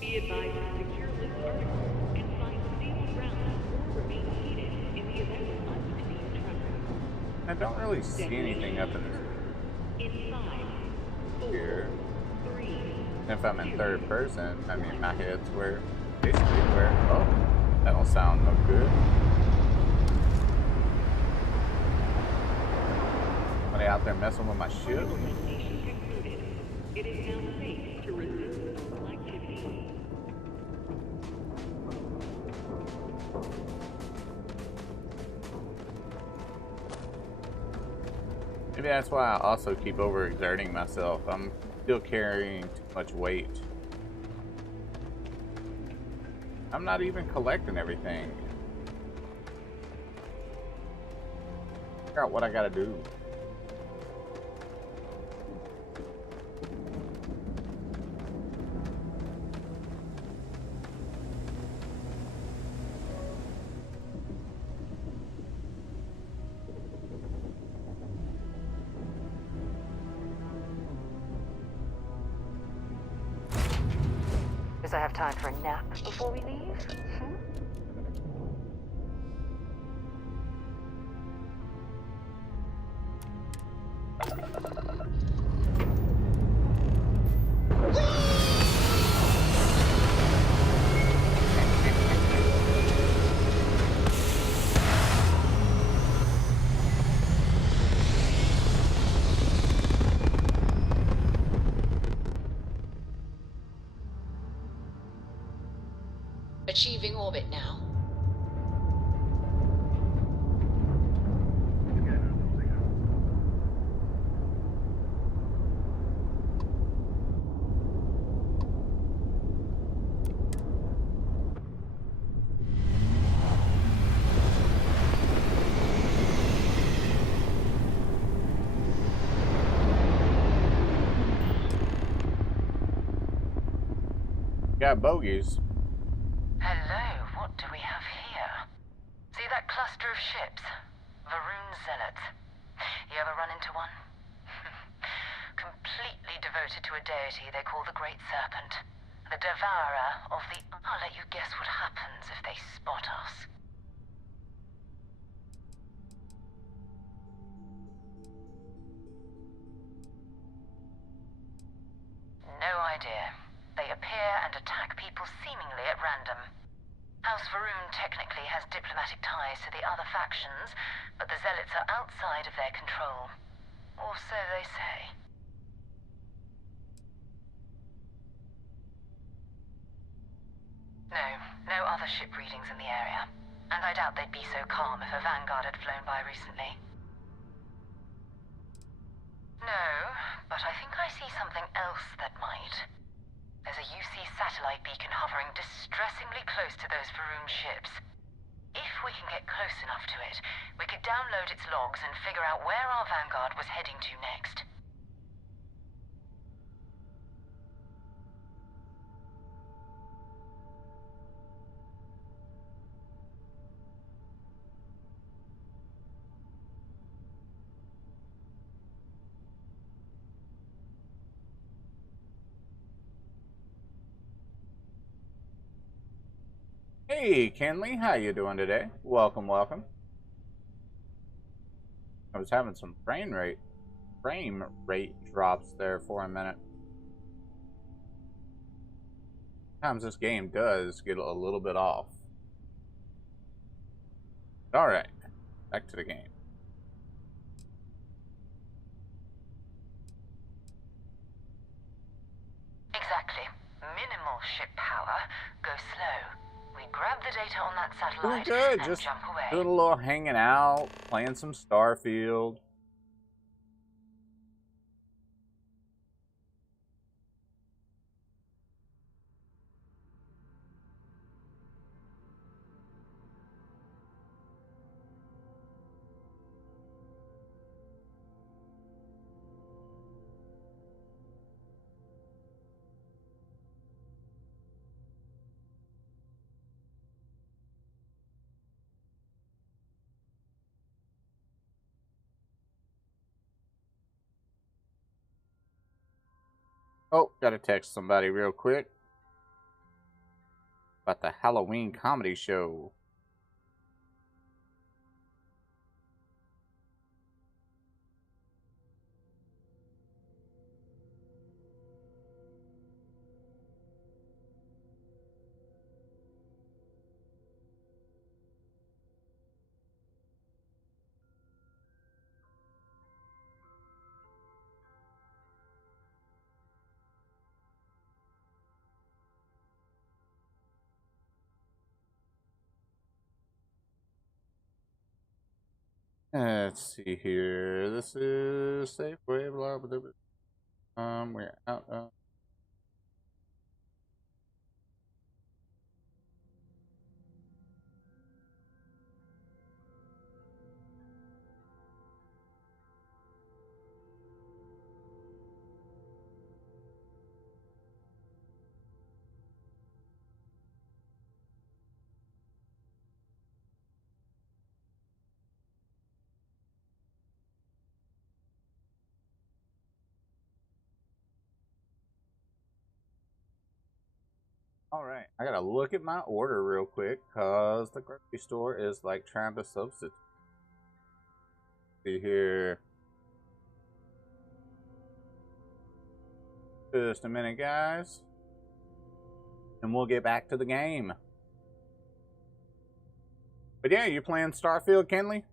Be advised to secure this article and find stable ground or remain heated in the event of unforeseen tremors. I don't really see anything up in here. If I'm in third person, I mean my head's where basically where oh, that don't sound no good. Somebody out there messing with my ship. It is now safe to resume normal activity. Maybe that's why I also keep overexerting myself. I'm still carrying too much weight. I'm not even collecting everything. Figure out what I gotta do. Guess I have time for a nap before we leave. Achieving orbit now. Got bogeys. Hello, what do we have here? See that cluster of ships? Varun Zealots. You ever run into one? Completely devoted to a deity they call the Great Serpent. The devourer of the... I'll let you guess what happens if they spot us. No idea. They appear and attack people seemingly at random. House Varun technically has diplomatic ties to the other factions, but the Zealots are outside of their control. Or so they say. No other ship readings in the area. And I doubt they'd be so calm if a Vanguard had flown by recently. No, but I think I see something else that might. There's a UC satellite beacon hovering distressingly close to those Varun ships. If we can get close enough to it, we could download its logs and figure out where our Vanguard was heading to next. Hey, Kenley, how you doing today? Welcome, welcome. I was having some frame rate drops there for a minute. Sometimes this game does get a little bit off. All right, back to the game. Exactly. Minimal ship power. Go slow. We grab the data on that satellite Doing good. and Just jump away. doing a little hanging out, playing some Starfield. Oh, gotta text somebody real quick about the Halloween comedy show. Let's see here. This is Safeway. Blah blah blah. We're out. All right, I gotta look at my order real quick because the grocery store is like trying to substitute. See here. Just a minute, guys, and we'll get back to the game. But yeah, you playing Starfield, Kenley?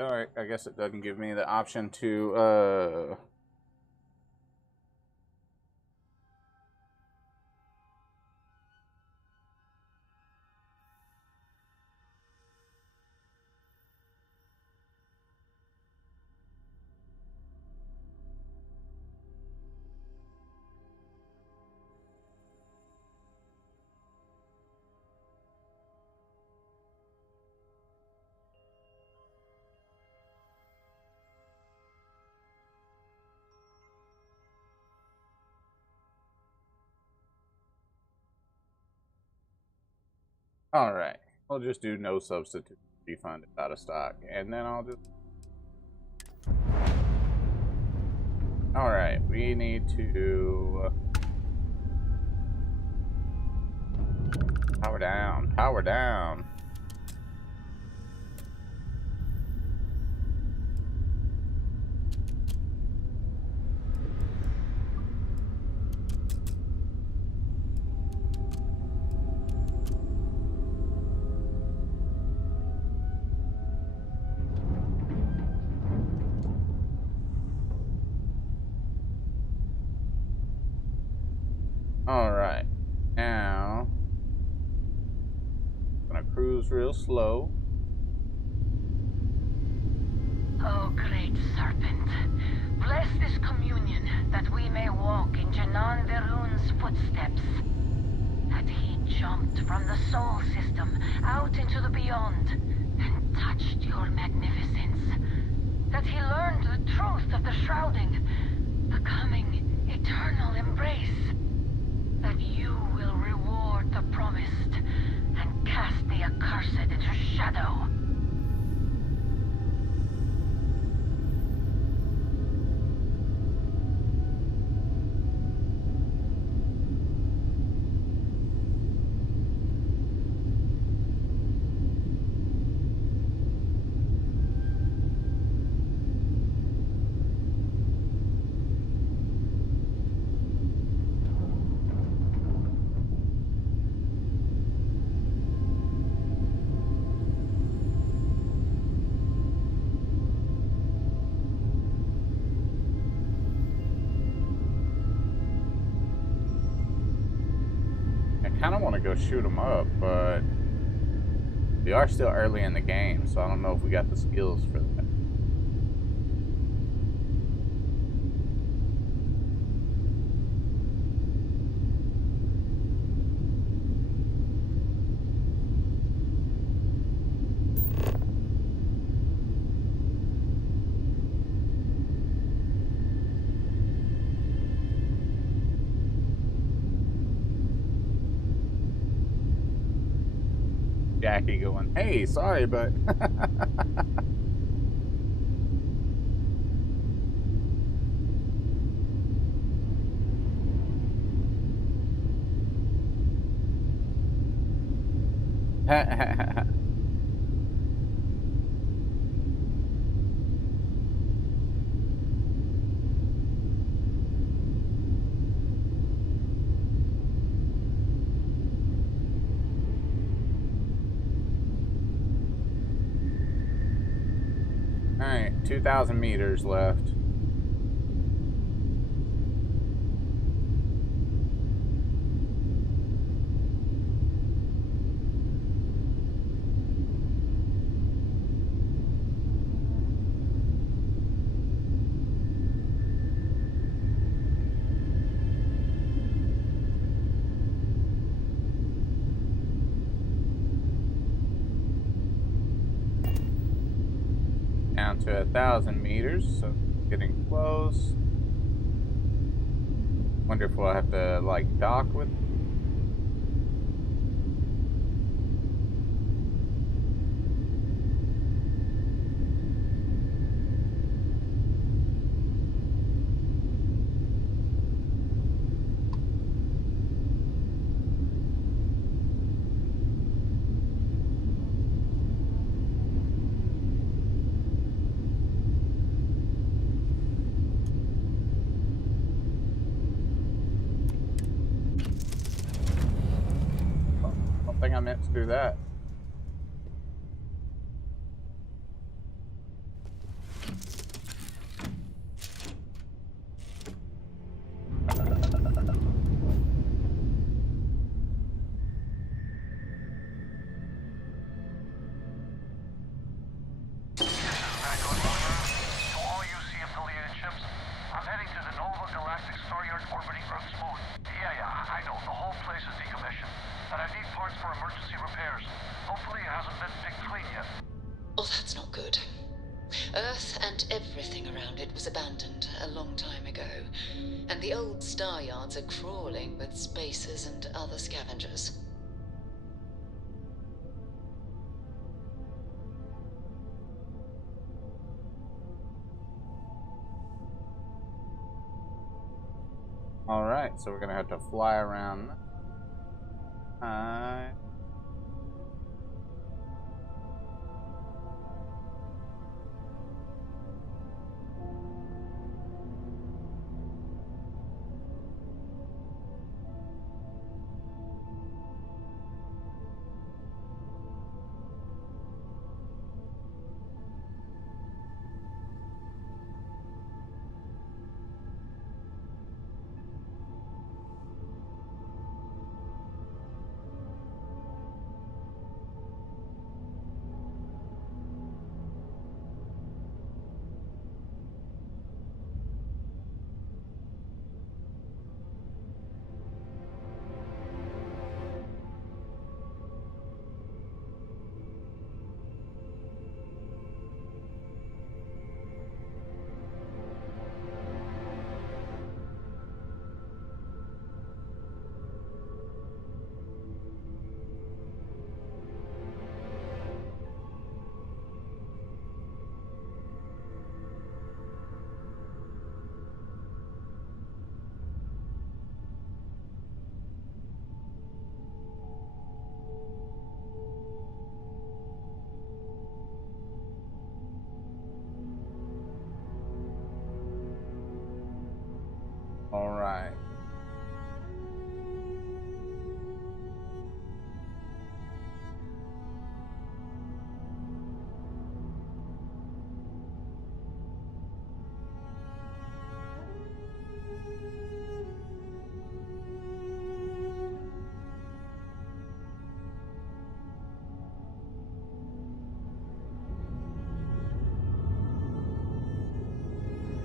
Alright, I guess it doesn't give me the option to, Alright, we'll just do no substitute refund out of stock, and then I'll just... Alright, we need to... Power down, power down. Alright, now gonna cruise real slow. Oh, great serpent, bless this communion that we may walk in Janan Verun's footsteps. That he jumped from the soul system out into the beyond and touched your magnificence. That he learned the truth of the shrouding, the coming eternal embrace. That you will reward the promised and cast the accursed into shadow. I kind of want to go shoot them up, but we are still early in the game, so I don't know if we got the skills for that. Jackie going, hey, sorry, but... Alright, 2,000 meters left. Down to 1,000 meters, so getting close. Wonder if we'll have to like dock with. I think I meant to do that. parts for emergency repairs. Hopefully it hasn't been picked clean yet. Oh, that's not good. Earth and everything around it was abandoned a long time ago, and the old star yards are crawling with spacers and other scavengers. Alright, so we're gonna have to fly around. Alright.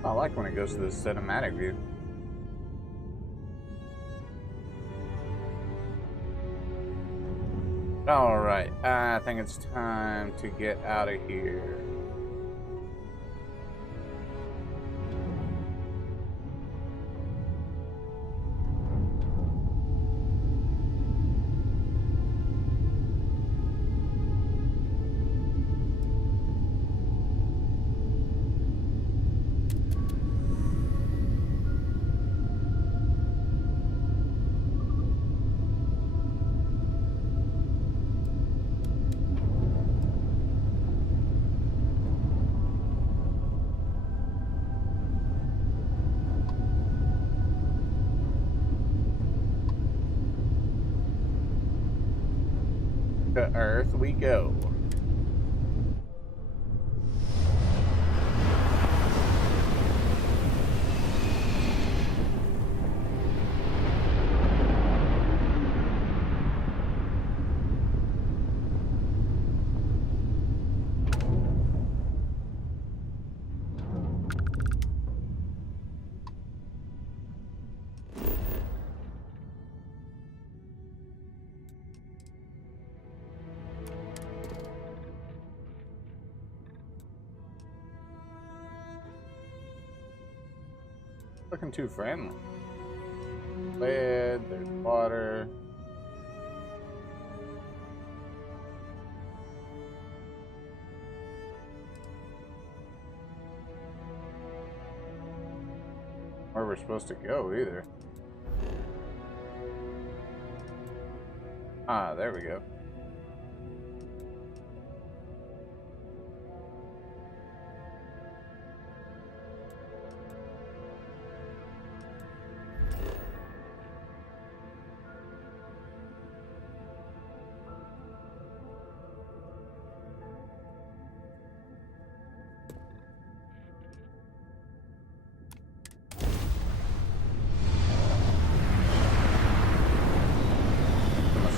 I like when it goes to the cinematic view. Alright, I think it's time to get out of here. To Earth we go. Looking too friendly. Lead, there's water. Where we're supposed to go either. Ah, there we go.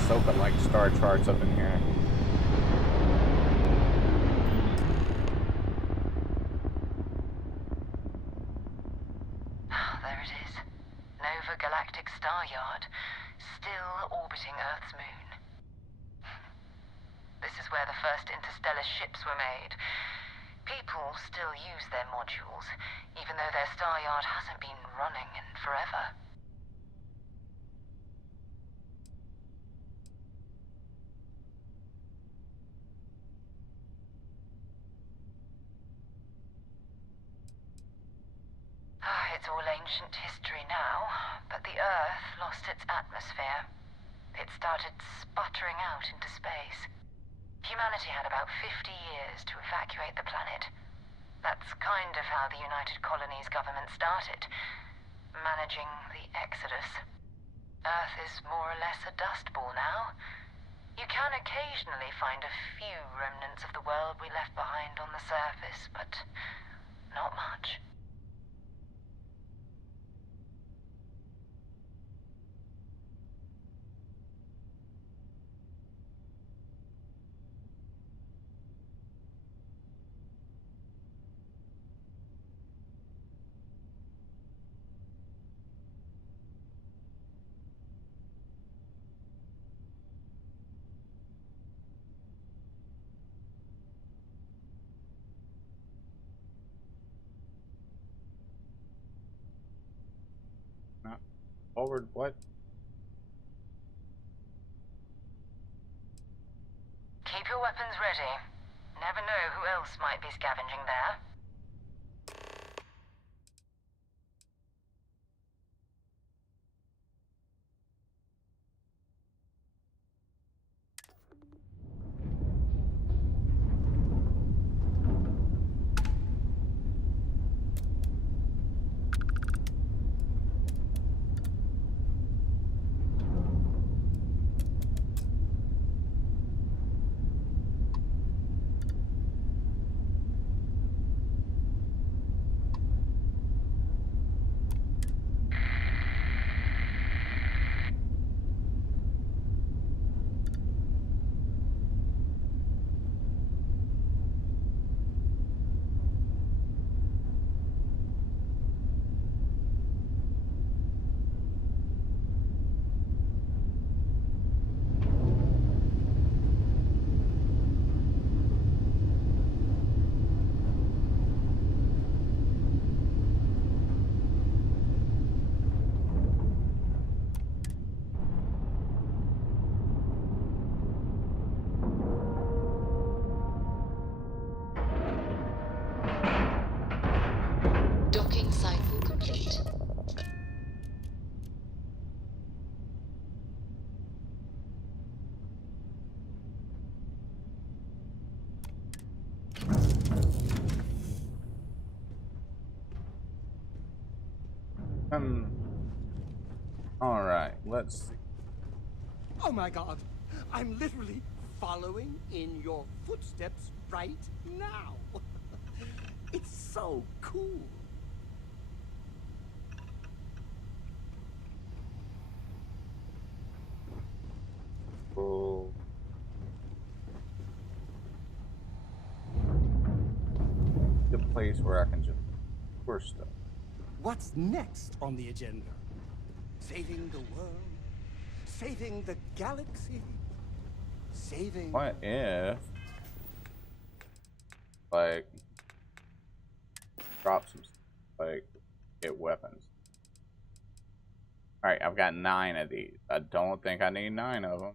Soak like star charts up in here. There it is. Nova Galactic Star Yard, still orbiting Earth's moon. first interstellar ships were made. People still use their modules, even though their star yard hasn't been running in forever. It's all ancient history now, but the Earth lost its atmosphere. It started sputtering out into space. Humanity had about 50 years to evacuate the planet. That's kind of how the United Colonies government started, managing the exodus. Earth is more or less a dust ball now. You can occasionally find a few remnants of the world we left behind on the surface, but not much. Forward, what? Keep your weapons ready. Never know who else might be scavenging there. Docking cycle complete. All right, let's see. Oh my god, I'm literally following in your footsteps right now. It's so cool. Oh. The place where I can just pour stuff. What's next on the agenda? Saving the world? Saving the galaxy? Saving... What if, like, drop some stuff, like, get weapons? Alright, I've got 9 of these. I don't think I need 9 of them.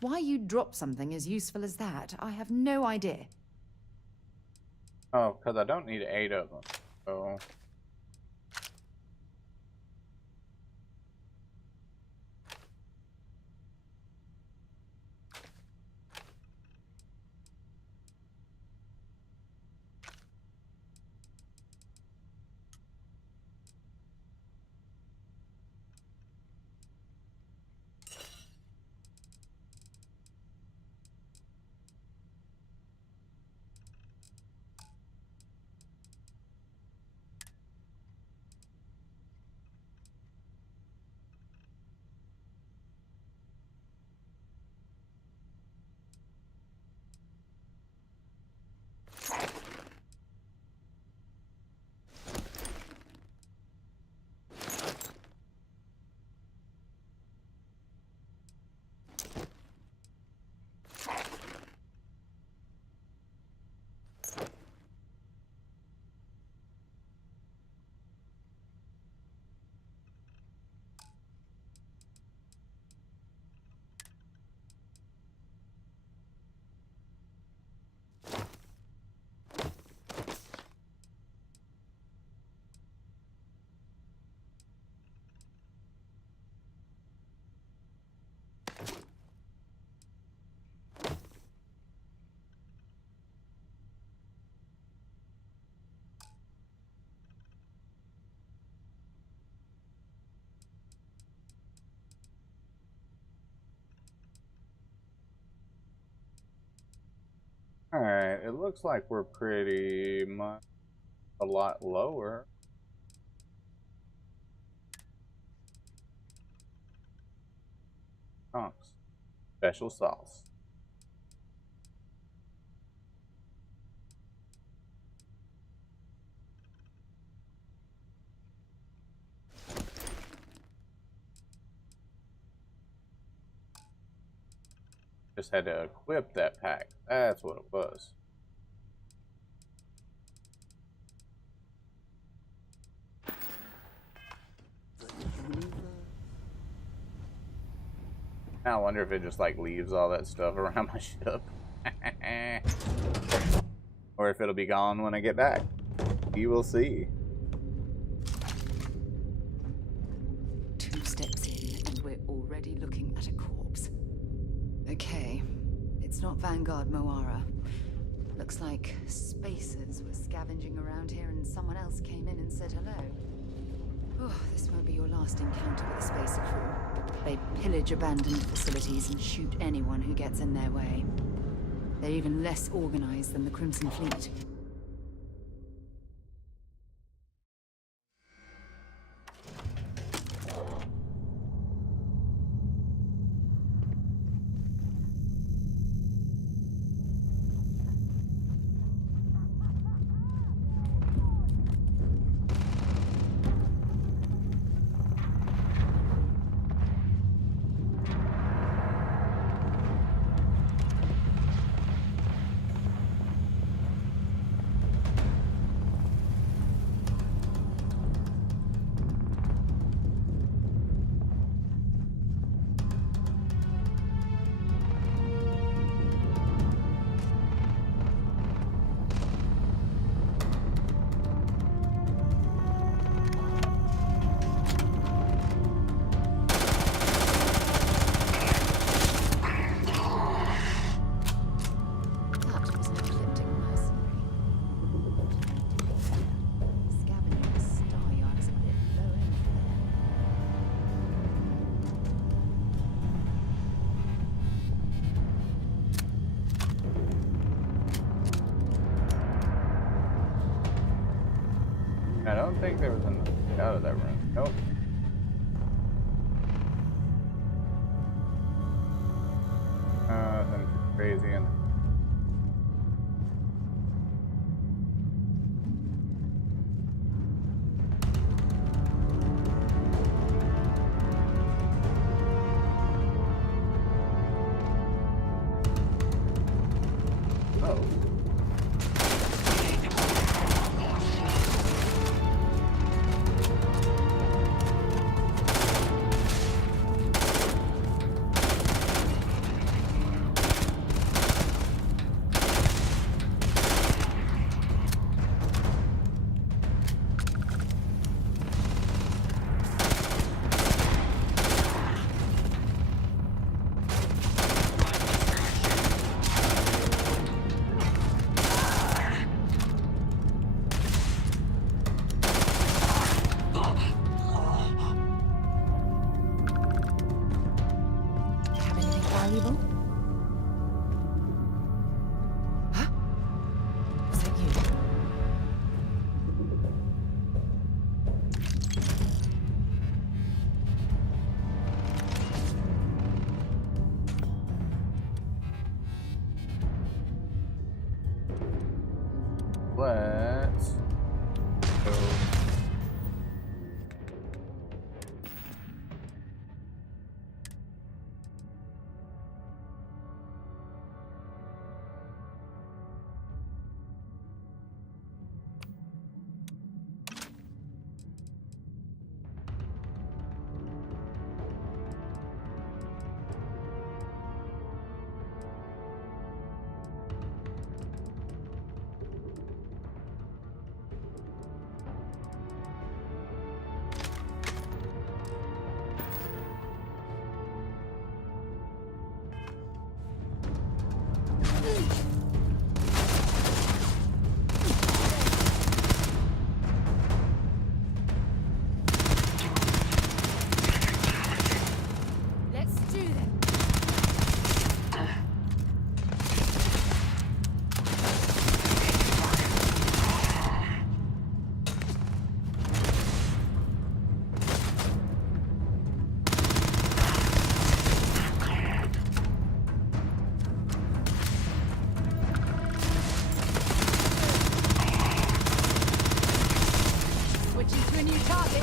Why you'd drop something as useful as that, I have no idea. Oh, because I don't need 8 of them. So... Alright, it looks like we're pretty much a lot lower. Chunks. Special sauce. Just had to equip that pack. That's what it was. I wonder if it just like leaves all that stuff around my ship. Or if it'll be gone when I get back. You will see. 2 steps in and we're already looking at a corpse. Okay, it's not Vanguard Moara. Looks like spacers were scavenging around here and someone else came in and said hello. Oh, this won't be your last encounter with a spacer crew. They pillage abandoned facilities and shoot anyone who gets in their way. They're even less organized than the Crimson Fleet. I don't think there was enough out of that room. Nope. Nothing too crazy in let's go. target.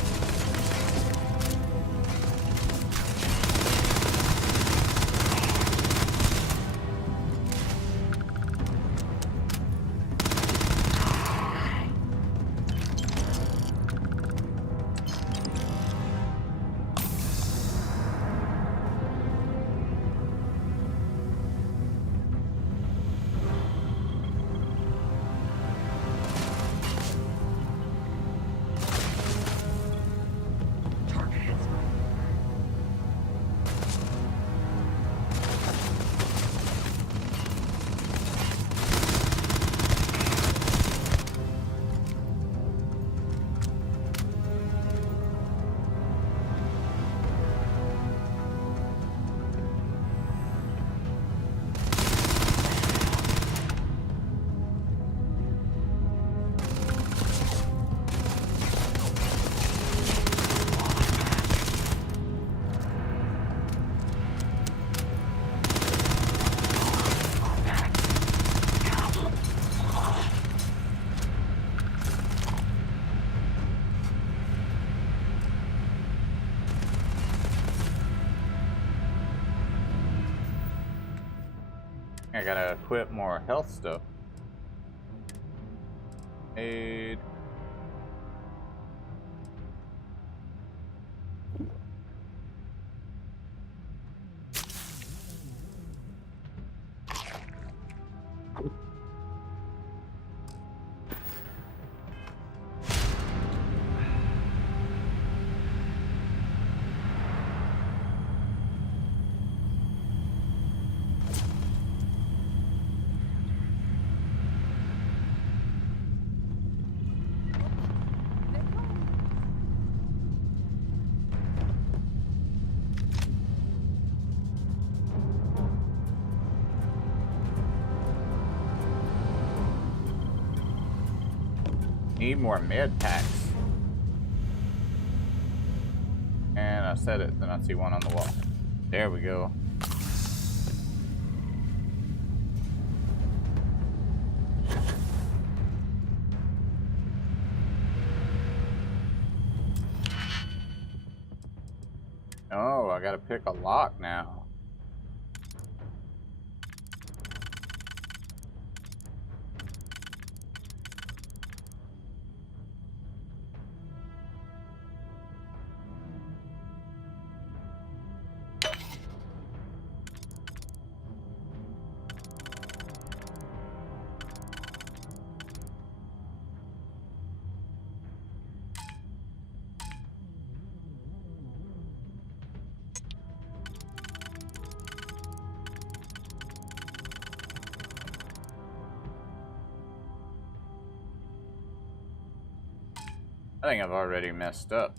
I gotta equip more health stuff. Aid. Need more med packs. And I said it, then I see one on the wall. There we go. Oh, I gotta pick a lock now. I think I've already messed up.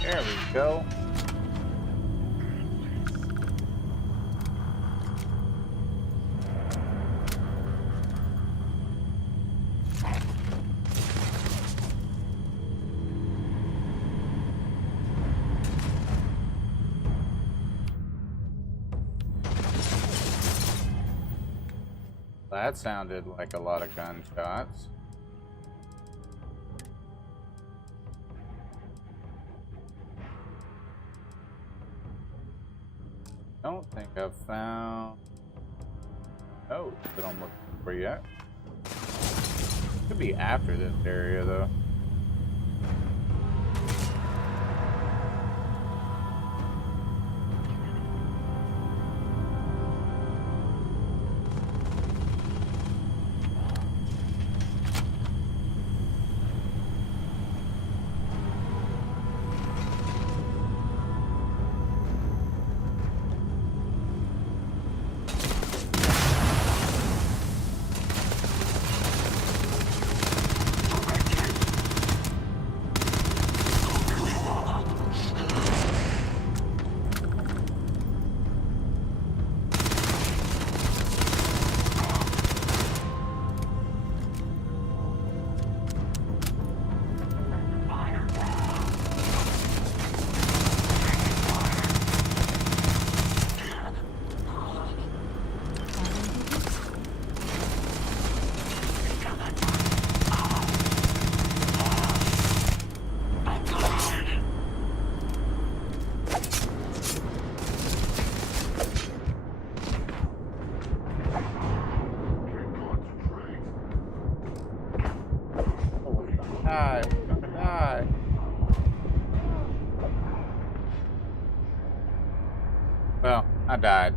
There we go. That sounded like a lot of gunshots. Don't think I've found notes that I'm looking for yet. Could be after this area though. Well, I died.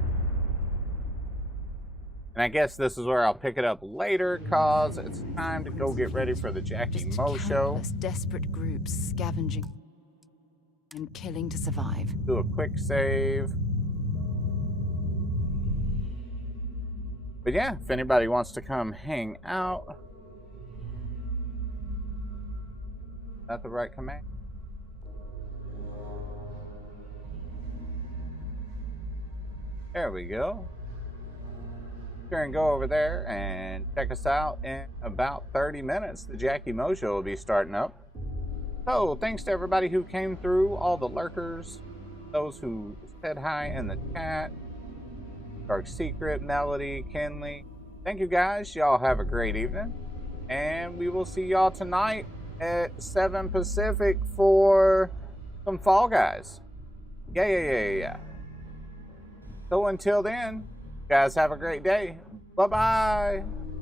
And I guess this is where I'll pick it up later, cause it's time to go get ready for the Jackie Mo show. Countless desperate groups scavenging and killing to survive. Do a quick save. But yeah, if anybody wants to come hang out. Is that the right command? There we go. Sure, and go over there and check us out in about 30 minutes. The Jackie Mo show will be starting up. So, thanks to everybody who came through, all the lurkers, those who said hi in the chat, Dark Secret, Melody, Kinley. Thank you guys. Y'all have a great evening. And we will see y'all tonight at 7 Pacific for some Fall Guys. Yeah. So until then, guys, have a great day. Bye-bye.